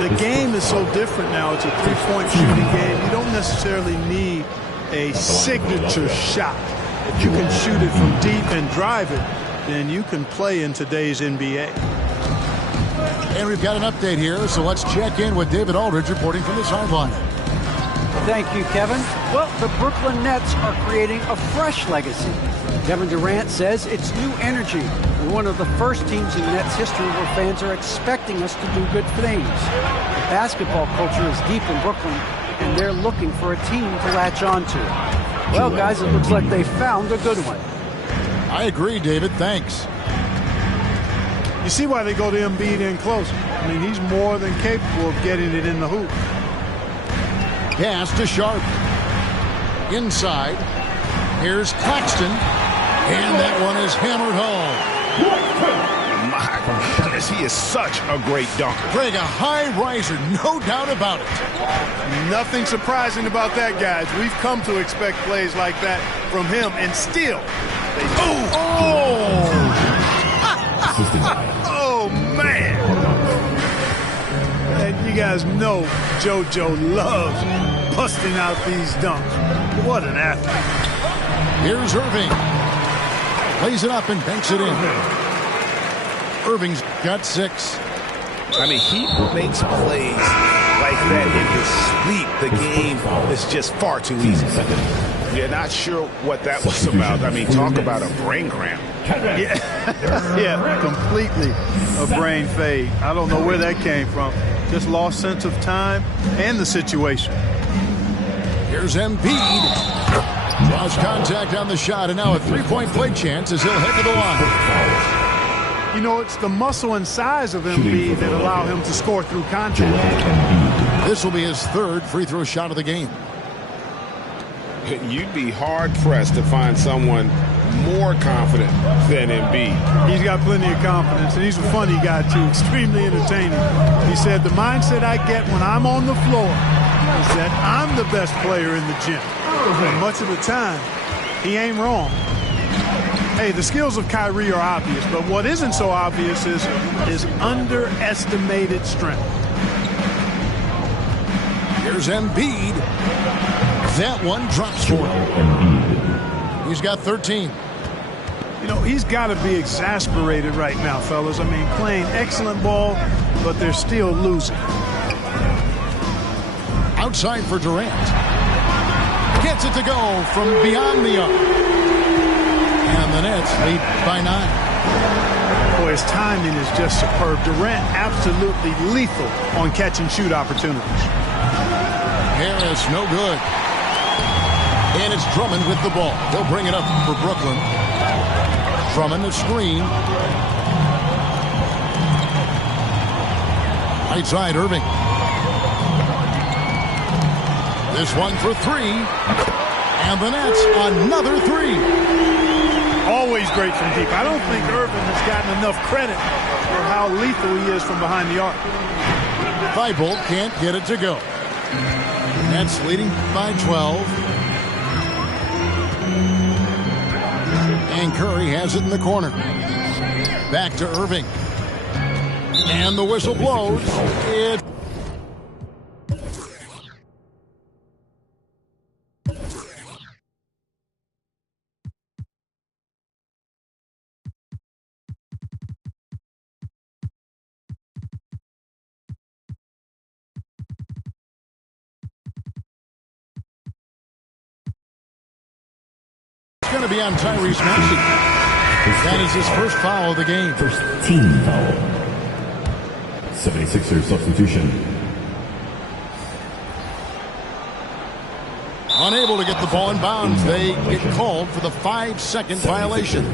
the game is so different now. It's a three-point shooting game. You don't necessarily need a signature shot. If you can shoot it from deep and drive it, then you can play in today's NBA. And we've got an update here, so let's check in with David Aldridge reporting from the sideline. Thank you, Kevin. Well, the Brooklyn Nets are creating a fresh legacy. Kevin Durant says it's new energy. We're one of the first teams in Nets history where fans are expecting us to do good things. The basketball culture is deep in Brooklyn, and they're looking for a team to latch on to. Well, guys, it looks like they found a good one. I agree, David. Thanks. You see why they go to Embiid in closer. I mean, he's more than capable of getting it in the hoop. Pass to Sharp. Inside. Here's Claxton. And that one is hammered home. My goodness, he is such a great dunker. Greg, a high riser, no doubt about it. Nothing surprising about that, guys. We've come to expect plays like that from him, and still, they oh, man. And you guys know JoJo loves busting out these dunks. What an athlete. Here's Irving. Lays it up and banks it in. Irving's got 6. I mean, he makes plays like that in his sleep. The game is just far too easy. You're not sure what that was about. I mean, talk about a brain cramp. Yeah, completely a brain fade. I don't know where that came from. Just lost sense of time and the situation. Here's Embiid. Lost contact on the shot, and now a 3-point play chance as he'll head to the line. You know, it's the muscle and size of Embiid that allow him to score through contact. This will be his 3rd free throw shot of the game. You'd be hard-pressed to find someone more confident than Embiid. He's got plenty of confidence, and he's a funny guy, too. Extremely entertaining. He said, the mindset I get when I'm on the floor is that I'm the best player in the gym. And much of the time, he ain't wrong. Hey, the skills of Kyrie are obvious, but what isn't so obvious is his underestimated strength. Here's Embiid. That one drops for him. He's got 13. You know, he's got to be exasperated right now, fellas. I mean, playing excellent ball, but they're still losing. Outside for Durant. Gets it to go from beyond the arc. And the Nets lead by 9. Boy, his timing is just superb. Durant absolutely lethal on catch and shoot opportunities. Harris, no good. And it's Drummond with the ball. They'll bring it up for Brooklyn. Drummond, the screen. Right side, Irving. This one for 3. And the Nets, another 3. Always great from deep. I don't think Irving has gotten enough credit for how lethal he is from behind the arc. Thibault can't get it to go. Nets leading by 12. And Curry has it in the corner. Back to Irving. And the whistle blows. It's going to be on Tyrese Maxey. That is his first foul of the game. First team foul. 76ers substitution. Unable to get the ball in bounds. They get called for the 5-second violation.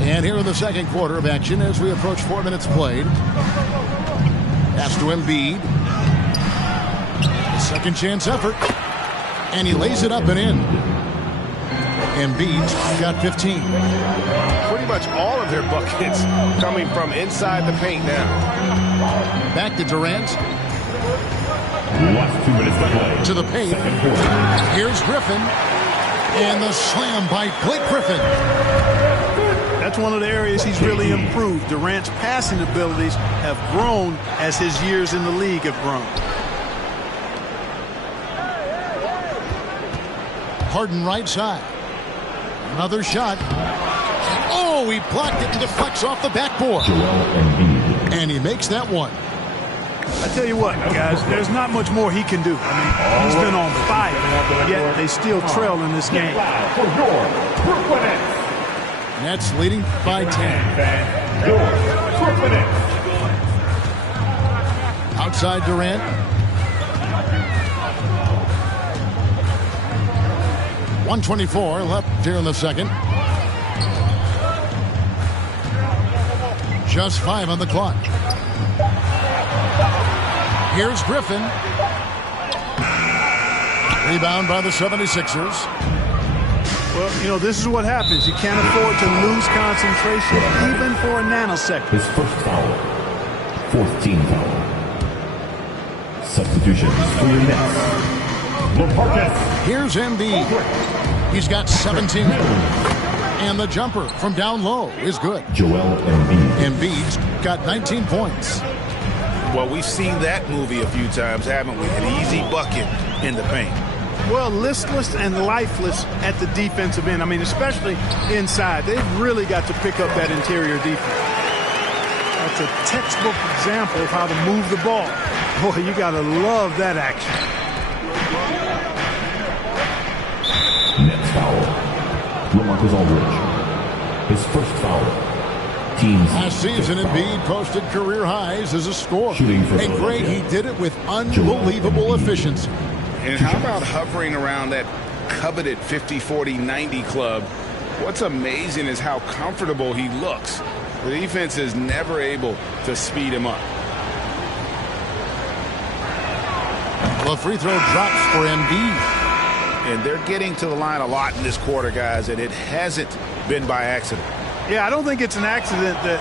And here in the second quarter of action as we approach 4 minutes played. Pass to Embiid. Second chance effort. And he lays it up and in. Embiid's got 15. Pretty much all of their buckets coming from inside the paint now. Back to Durant. Last 2 minutes to play. To the paint. Here's Griffin. And the slam by Blake Griffin. That's one of the areas he's really improved. Durant's passing abilities have grown as his years in the league have grown. Harden right side. Another shot. Oh, he blocked it and deflects off the backboard. And he makes that one. I tell you what, guys, there's not much more he can do. I mean, he's been on fire, yet they still trail in this game. Nets leading by 10. Outside Durant. .124 left here in the second. Just 5 on the clock. Here's Griffin. Rebound by the 76ers. Well, you know, this is what happens. You can't afford to lose concentration even for a nanosecond. His first foul. 4th team foul. Substitutions for your Nets. Here's Embiid. He's got 17. And the jumper from down low is good. Joel Embiid. Embiid's got 19 points. Well, we've seen that movie a few times, haven't we? An easy bucket in the paint. Well, listless and lifeless at the defensive end. I mean, especially inside. They've really got to pick up that interior defense. That's a textbook example of how to move the ball. Boy, you got to love that action. Nets foul. LaMarcus Aldridge. His first foul. Teams. Last season, Embiid posted career highs as a scorer. And Greg, he did it with unbelievable efficiency. And how about hovering around that coveted 50-40-90 club? What's amazing is how comfortable he looks. The defense is never able to speed him up. The free throw drops for Embiid. And they're getting to the line a lot in this quarter, guys, and it hasn't been by accident. Yeah, I don't think it's an accident that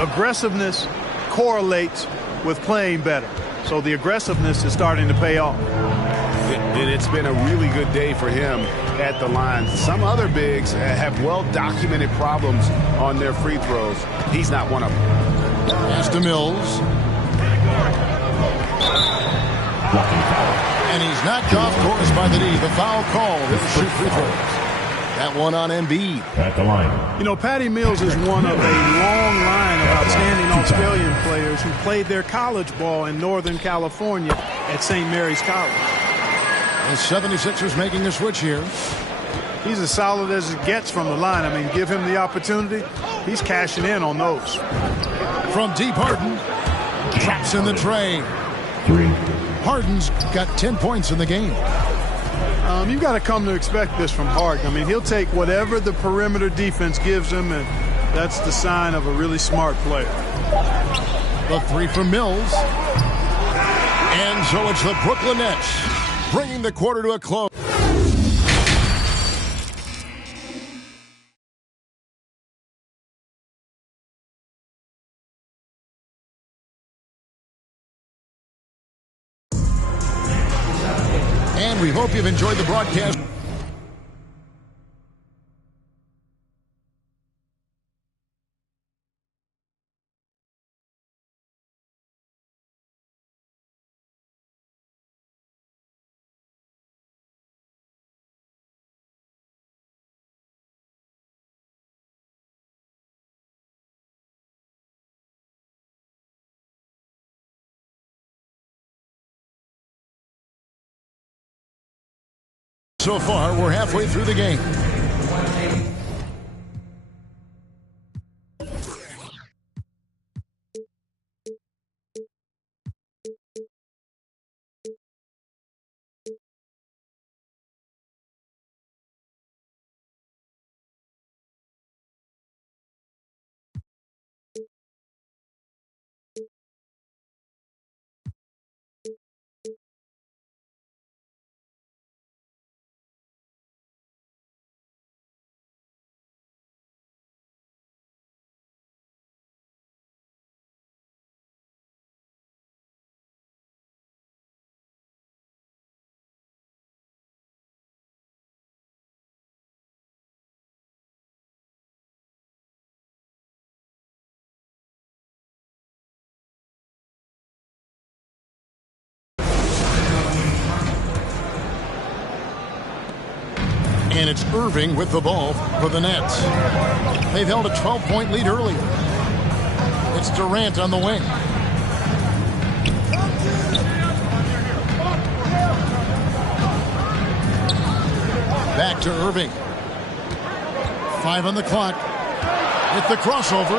aggressiveness correlates with playing better. So the aggressiveness is starting to pay off. And it's been a really good day for him at the line. Some other bigs have well-documented problems on their free throws. He's not one of them. Pass to Mills. And he's knocked off course by the knee. The foul called. It'll shoot free throws. That one on Embiid. At the line. You know, Patty Mills is one of a long line of outstanding Australian players who played their college ball in Northern California at St. Mary's College. The 76ers making a switch here. He's as solid as it gets from the line. I mean, give him the opportunity. He's cashing in on those. From deep, Harden. Drops in the tray. 3. Harden's got 10 points in the game. You've got to come to expect this from Harden. I mean, he'll take whatever the perimeter defense gives him, and that's the sign of a really smart player. The 3 from Mills. And so it's the Brooklyn Nets bringing the quarter to a close. And we hope you've enjoyed the broadcast. So far, we're halfway through the game. And it's Irving with the ball for the Nets. They've held a 12-point lead earlier. It's Durant on the wing. Back to Irving. 5 on the clock. With the crossover.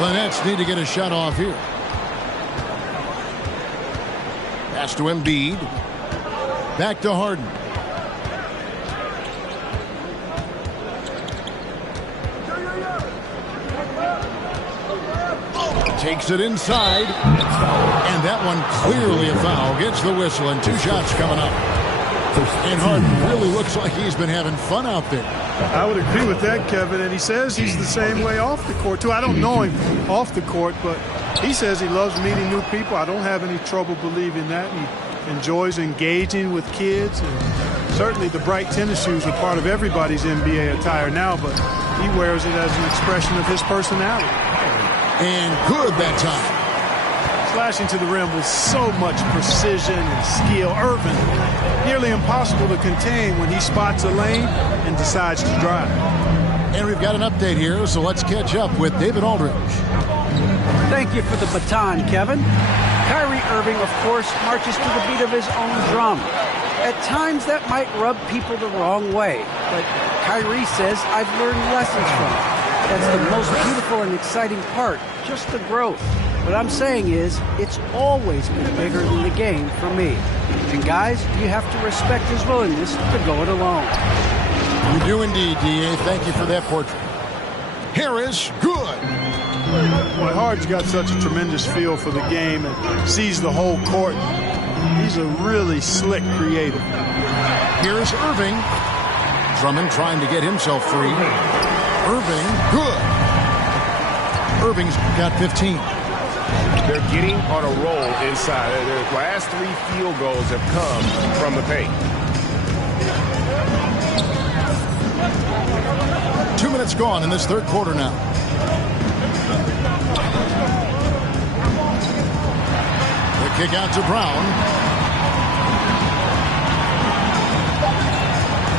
The Nets need to get a shot off here. Pass to Embiid. Back to Harden. Takes it inside. And that one clearly a foul. Gets the whistle and 2 shots coming up. And Harden really looks like he's been having fun out there. I would agree with that, Kevin. And he says he's the same way off the court, too. I don't know him off the court, but he says he loves meeting new people. I don't have any trouble believing that. He enjoys engaging with kids. And certainly the bright tennis shoes are part of everybody's NBA attire now, but he wears it as an expression of his personality. And good that time. Slashing to the rim with so much precision and skill. Irvin, nearly impossible to contain when he spots a lane and decides to drive. And we've got an update here, so let's catch up with David Aldridge. Thank you for the baton, Kevin. Kyrie Irving, of course, marches to the beat of his own drum. At times, that might rub people the wrong way, but Kyrie says, I've learned lessons from it. That's the most beautiful and exciting part, just the growth. What I'm saying is, it's always been bigger than the game for me. And guys, you have to respect his willingness to go it alone. You do indeed, D.A. Thank you for that portrait. Harris, good. Boy, Harden's got such a tremendous feel for the game and sees the whole court. He's a really slick creator. Here's Irving. Drummond trying to get himself free. Irving, good. Irving's got 15. They're getting on a roll inside. Their last 3 field goals have come from the paint. 2 minutes gone in this third quarter now. The kick out to Brown.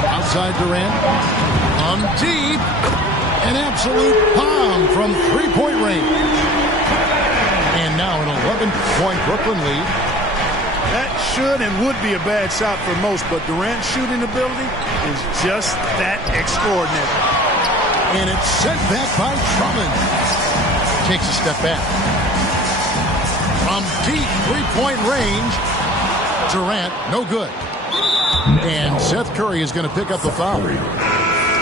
Outside Durant. On deep. An absolute bomb from 3-point range. And now an 11-point Brooklyn lead. That should and would be a bad shot for most, but Durant's shooting ability is just that extraordinary. And it's sent back by Drummond. Takes a step back. From deep 3-point range, Durant, no good. And Seth Curry is going to pick up the foul.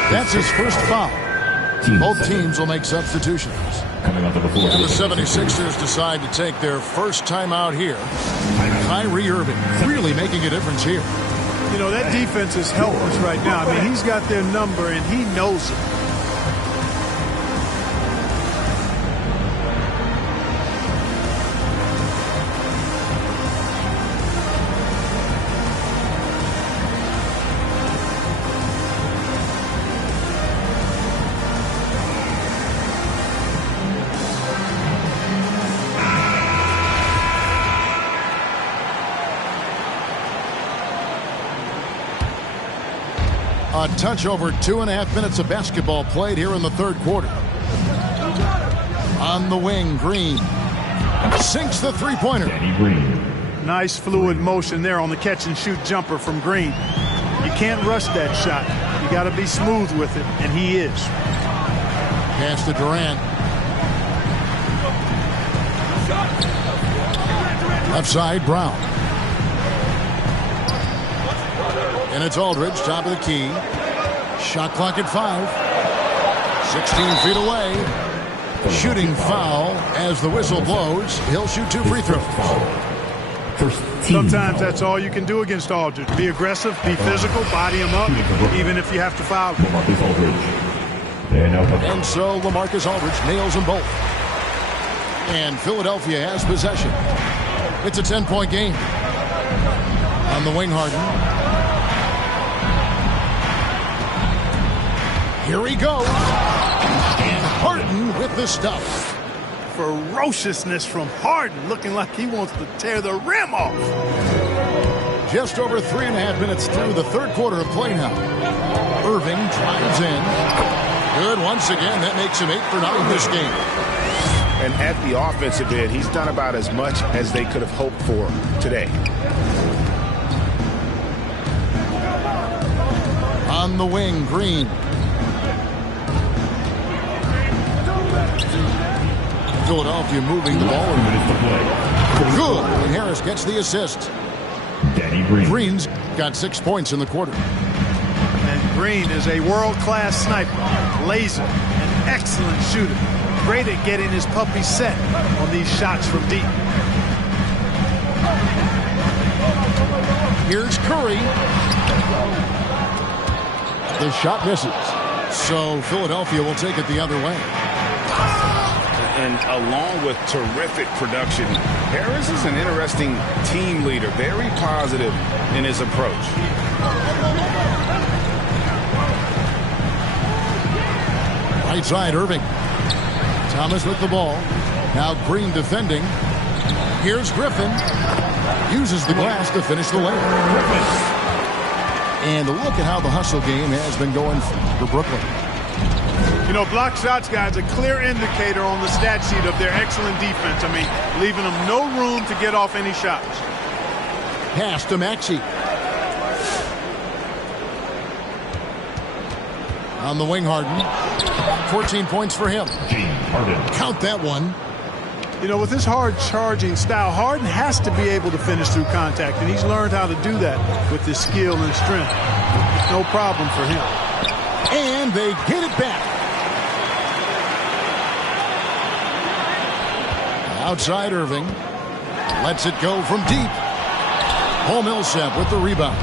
That's his first foul. Both teams will make substitutions. And the 76ers decide to take their first time out here. Kyrie Irving really making a difference here. You know, that defense is helpless right now. I mean, he's got their number, and he knows it. A touch over 2.5 minutes of basketball played here in the third quarter. On the wing, Green sinks the 3-pointer. Nice fluid motion there on the catch-and-shoot jumper from Green. You can't rush that shot. You got to be smooth with it, and he is. Pass to Durant. Left side, Brown. And it's Aldridge, top of the key. Shot clock at 5. 16 feet away. Shooting foul as the whistle blows. He'll shoot 2 free throws. Sometimes that's all you can do against Aldridge. Be aggressive, be physical, body him up, even if you have to foul him. And so LaMarcus Aldridge nails them both. And Philadelphia has possession. It's a 10-point game. On the wing, Harden. Here he goes. And Harden with the stuff. Ferociousness from Harden, looking like he wants to tear the rim off. Just over 3.5 minutes through the third quarter of play now. Irving drives in. Good once again. That makes him 8 for 9 this game. And at the offensive end, he's done about as much as they could have hoped for today. On the wing, Green. Philadelphia moving the ball. Good. And Harris gets the assist. Green's got 6 points in the quarter. And Green is a world-class sniper, laser, an excellent shooter. Great at getting his puppy set on these shots from deep. Here's Curry. The shot misses. So Philadelphia will take it the other way. And along with terrific production, Harris is an interesting team leader, very positive in his approach. Right side, Irving. Thomas with the ball. Now Green defending. Here's Griffin. Uses the glass to finish the layup. And look at how the hustle game has been going for Brooklyn. You know, block shots, guys, a clear indicator on the stat sheet of their excellent defense. I mean, leaving them no room to get off any shots. Pass to Maxey. On the wing, Harden. 14 points for him. Count that one. You know, with his hard charging style, Harden has to be able to finish through contact, and he's learned how to do that with his skill and strength. It's no problem for him. And they get it back. Outside Irving. Lets it go from deep. Paul Millsap with the rebound.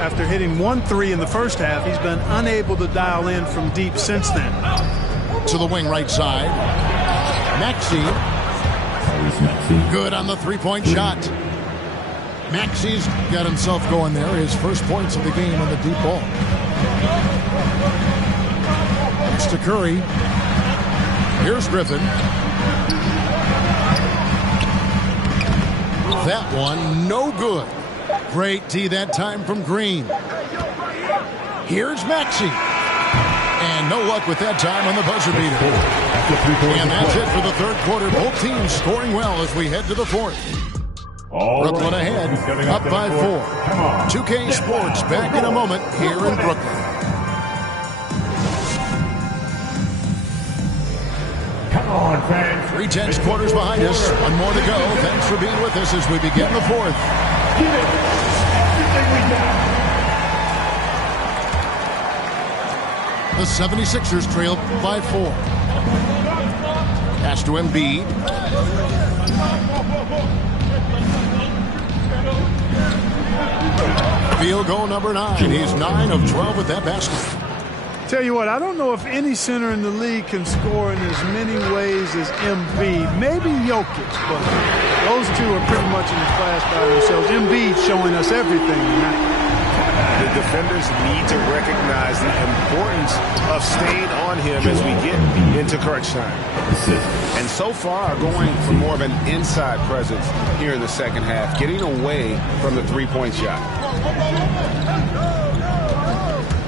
After hitting 1-3 in the first half, he's been unable to dial in from deep since then. To the wing right side. Maxey. Good on the three-point shot. Maxey's got himself going there. His first points of the game on the deep ball. It's to Curry. Here's Griffin. That one, no good. Great D that time from Green. Here's Maxey. And no luck with that time on the buzzer beater. And that's it for the third quarter. Both teams scoring well as we head to the fourth. Brooklyn ahead, up by 4. 2K Sports back in a moment here in Brooklyn. Come on, fans. 3 quarters behind us. One more to go. Thanks for being with us as we begin the fourth. Give it everything we got. The 76ers trail by 4. Pass to Embiid. Field goal number 9. He's 9 of 12 at that basket. Tell you what, I don't know if any center in the league can score in as many ways as Embiid. Maybe Jokic, but those two are pretty much in the class by themselves. Embiid showing us everything tonight. The defenders need to recognize the importance of staying on him as we get into crunch time. And so far, going for more of an inside presence here in the second half, getting away from the three-point shot.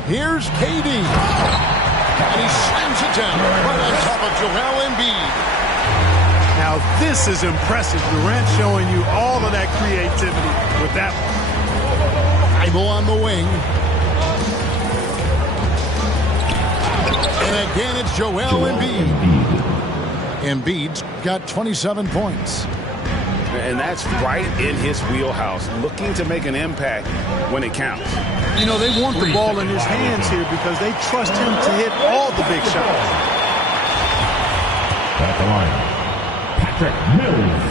Here's KD. And he slams it down right on top of Joel Embiid. Now this is impressive. Durant showing you all of that creativity with that one. Ibo on the wing. And again, it's Joel Embiid. Embiid's got 27 points. And that's right in his wheelhouse, looking to make an impact when it counts. You know, they want the ball in his hands here because they trust him to hit all the big shots. At the line, Patrick Mills.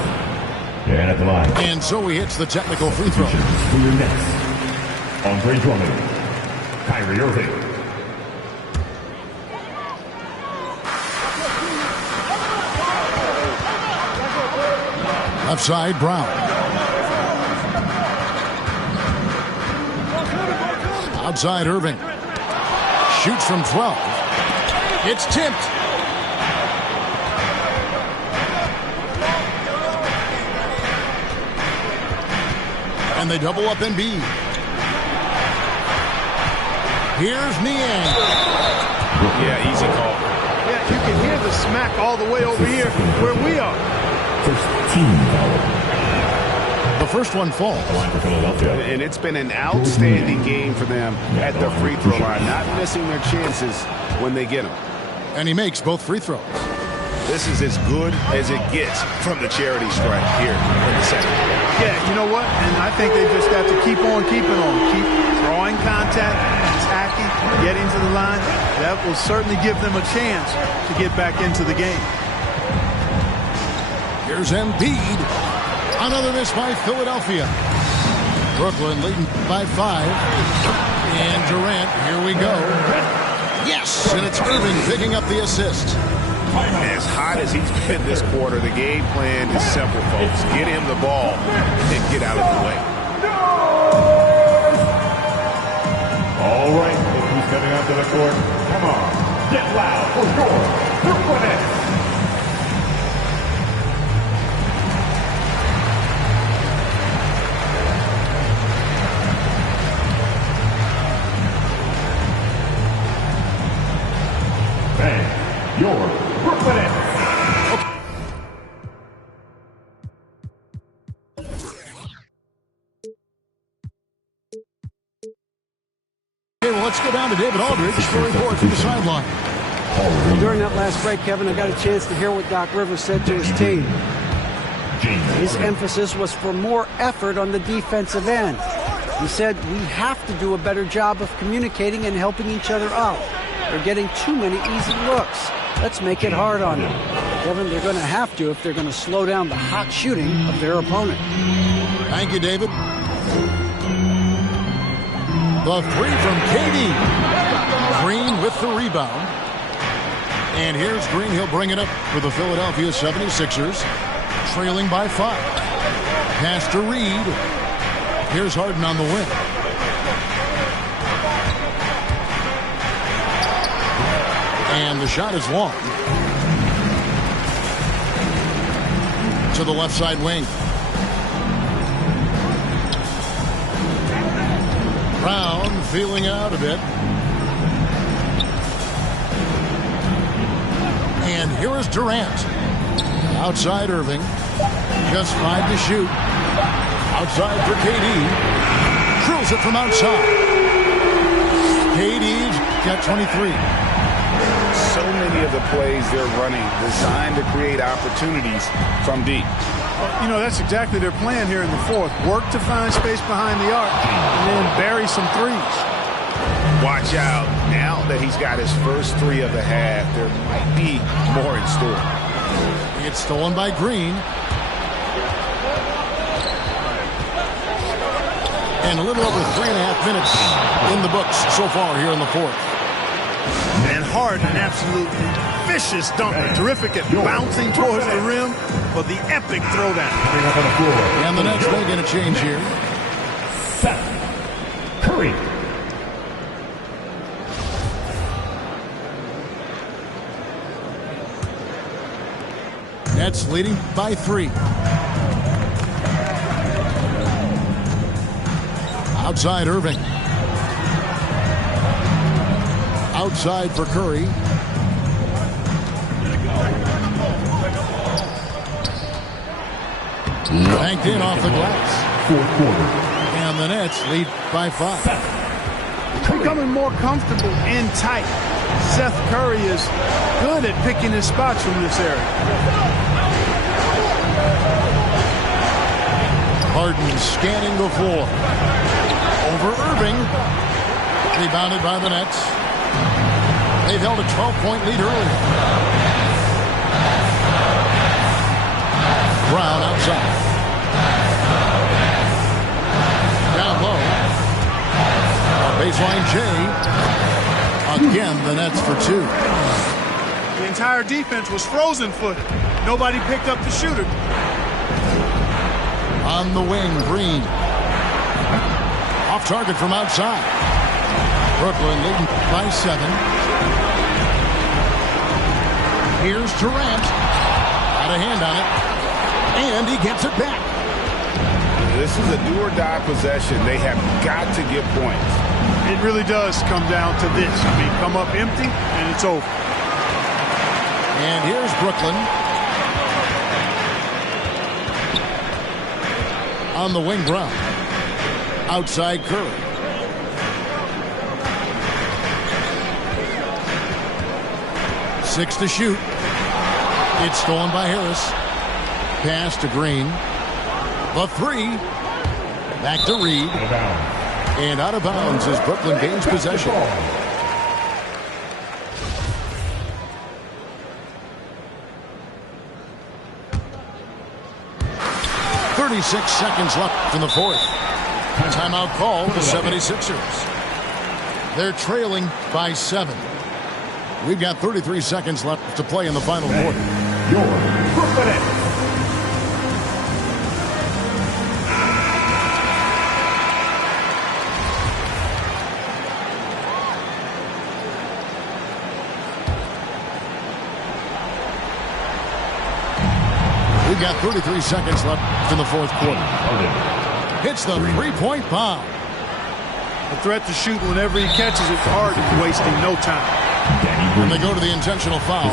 And at the line. And so he hits the technical free throw. For your next, Andre Drummond, Kyrie Irving. Left side, Brown. Outside, Irving. Shoots from 12. It's tipped. And they double up Embiid. Here's Niang. Yeah, easy call. Yeah, you can hear the smack all the way over here where we are. First team foul. The first one falls. And it's been an outstanding game for them at the free throw line, not missing their chances when they get them. And he makes both free throws. This is as good as it gets from the charity stripe here in the second. Yeah, you know what? And I think they just got to keep on keeping on. Keep drawing contact, attacking, getting to the line. That will certainly give them a chance to get back into the game. Here's Embiid. Another miss by Philadelphia. Brooklyn leading by 5. And Durant, here we go. Yes, and it's Irving picking up the assist. As hot as he's been this quarter, the game plan is simple, folks. Get him the ball and get out of the way. All right, look who's coming onto the court. Come on, get loud for your Brooklyn Nets. And your Brooklyn Nets. Okay, well, let's go down to David Aldridge for a report from the sideline. Well, during that last break, Kevin, I got a chance to hear what Doc Rivers said to his team. His emphasis was for more effort on the defensive end. He said, we have to do a better job of communicating and helping each other out. They're getting too many easy looks. Let's make it hard on them. Kevin, they're going to have to if they're going to slow down the hot shooting of their opponent. Thank you, David. The three from KD. Green with the rebound. And here's Green. He'll bring it up for the Philadelphia 76ers. Trailing by 5. Pass to Reed. Here's Harden on the wing. And the shot is long. To the left side wing. Brown feeling out a bit. And here is Durant. Outside Irving. Just 5 to shoot. Outside for KD. Drills it from outside. KD's got 23. So many of the plays they're running designed to create opportunities from deep. You know, that's exactly their plan here in the fourth. Work to find space behind the arc and then bury some threes. Watch out. Now that he's got his first 3 of the half, there might be more in store. It's stolen by Green. And a little over 3.5 minutes in the books so far here in the fourth. And Harden, an absolutely vicious dunker. Terrific at bouncing towards the rim, but the epic throwdown. And the Nets making a change here. Seth Curry. Nets leading by 3. Outside Irving. Outside for Curry. Banked in off the glass. Fourth quarter. And the Nets lead by 5. Becoming more comfortable and tight. Seth Curry is good at picking his spots from this area. Harden scanning the floor. Over Irving. Rebounded by the Nets. They've held a 12-point lead earlier. Brown outside. Down low. Baseline J. Again, the Nets for 2. The entire defense was frozen-footed. Nobody picked up the shooter. On the wing, Green. Off target from outside. Brooklyn leading by 7. Here's Durant. Got a hand on it. And he gets it back. This is a do-or-die possession. They have got to get points. It really does come down to this. I mean, come up empty, and it's over. And here's Brooklyn. On the wing, Brown. Outside Curry. Six to shoot. It's stolen by Harris. Pass to Green. The three. Back to Reed. And out of bounds as Brooklyn gains possession. 36 seconds left in the fourth. Timeout call the 76ers. They're trailing by 7. We've got 33 seconds left to play in the final quarter. Your Brooklyn Nets. We've got 33 seconds left in the fourth quarter. Hits the three-point bomb. A threat to shoot whenever he catches it. Harden wasting no time. And they go to the intentional foul.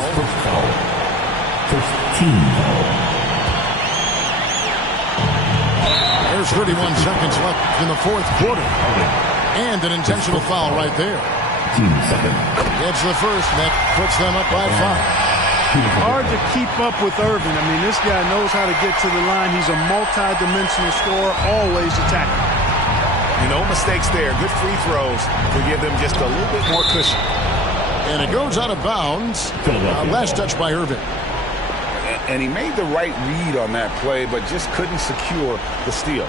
First team foul. There's 31 seconds left in the fourth quarter. And an intentional foul right there. Team second. Gets the first. That puts them up by 5. Hard to keep up with Irving. I mean, this guy knows how to get to the line. He's a multi-dimensional scorer, always attacking. No mistakes there. Good free throws to give them just a little bit more cushion. And it goes out of bounds. Last touch by Irving. And he made the right read on that play, but just couldn't secure the steal.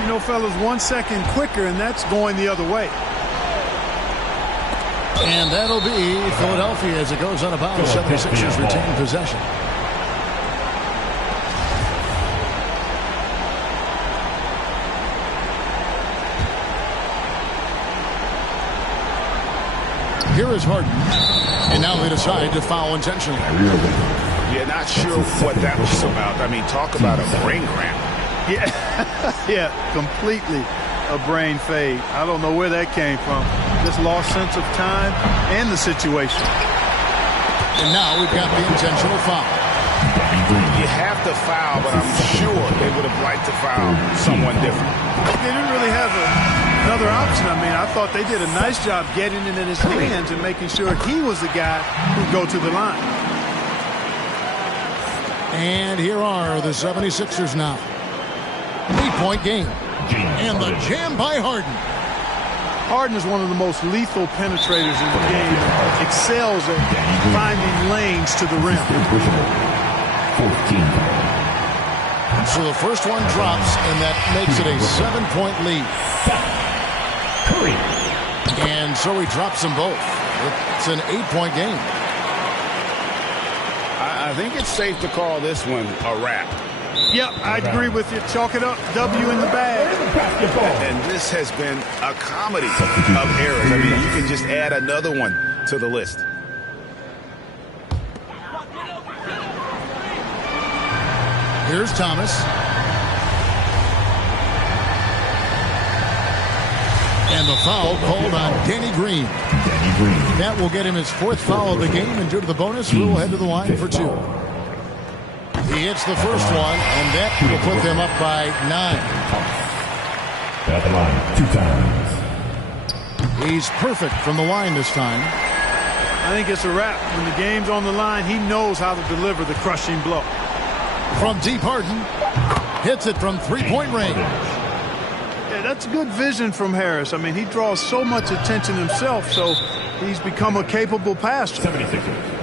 You know, fellas, 1 second quicker, and that's going the other way. And that'll be Philadelphia as it goes out of bounds. 76ers retain possession. Here is Harden. And now they decide to foul intentionally. Yeah, not sure what that was about. I mean, talk about a brain cramp. Yeah, completely a brain fade. I don't know where that came from. This lost sense of time and the situation. And now we've got the intentional foul. You have to foul, but I'm sure they would have liked to foul someone different. They didn't really have another option. I mean, I thought they did a nice job getting it in his hands and making sure he was the guy who'd go to the line. And here are the 76ers now. 8-point game. And the jam by Harden. Harden is one of the most lethal penetrators in the game. Excels at finding lanes to the rim. 14. So the first one drops, and that makes it a 7-point lead. Curry. And so he drops them both. It's an 8-point game. I think it's safe to call this one a wrap. Yep, I'd agree with you. Chalk it up. W in the bag. And this has been a comedy of errors. I mean, you can just add another one to the list. Here's Thomas. And the foul called on Danny Green. That will get him his 4th foul of the game, and due to the bonus, we'll head to the line for 2. He hits the first one, and that will put them up by 9. At the line 2 times. He's perfect from the line this time. I think it's a wrap. When the game's on the line, he knows how to deliver the crushing blow. From deep, Harden hits it from 3-point range. Yeah, that's good vision from Harris. I mean, he draws so much attention himself, so he's become a capable passer. 76ers.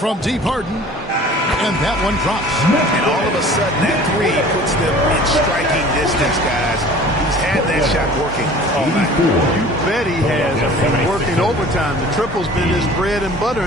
From deep, Harden. And that one drops. And all of a sudden, that three puts them in striking distance, guys. He's had that shot working all night. You bet he has. I mean, working overtime. The triple's been his bread and butter.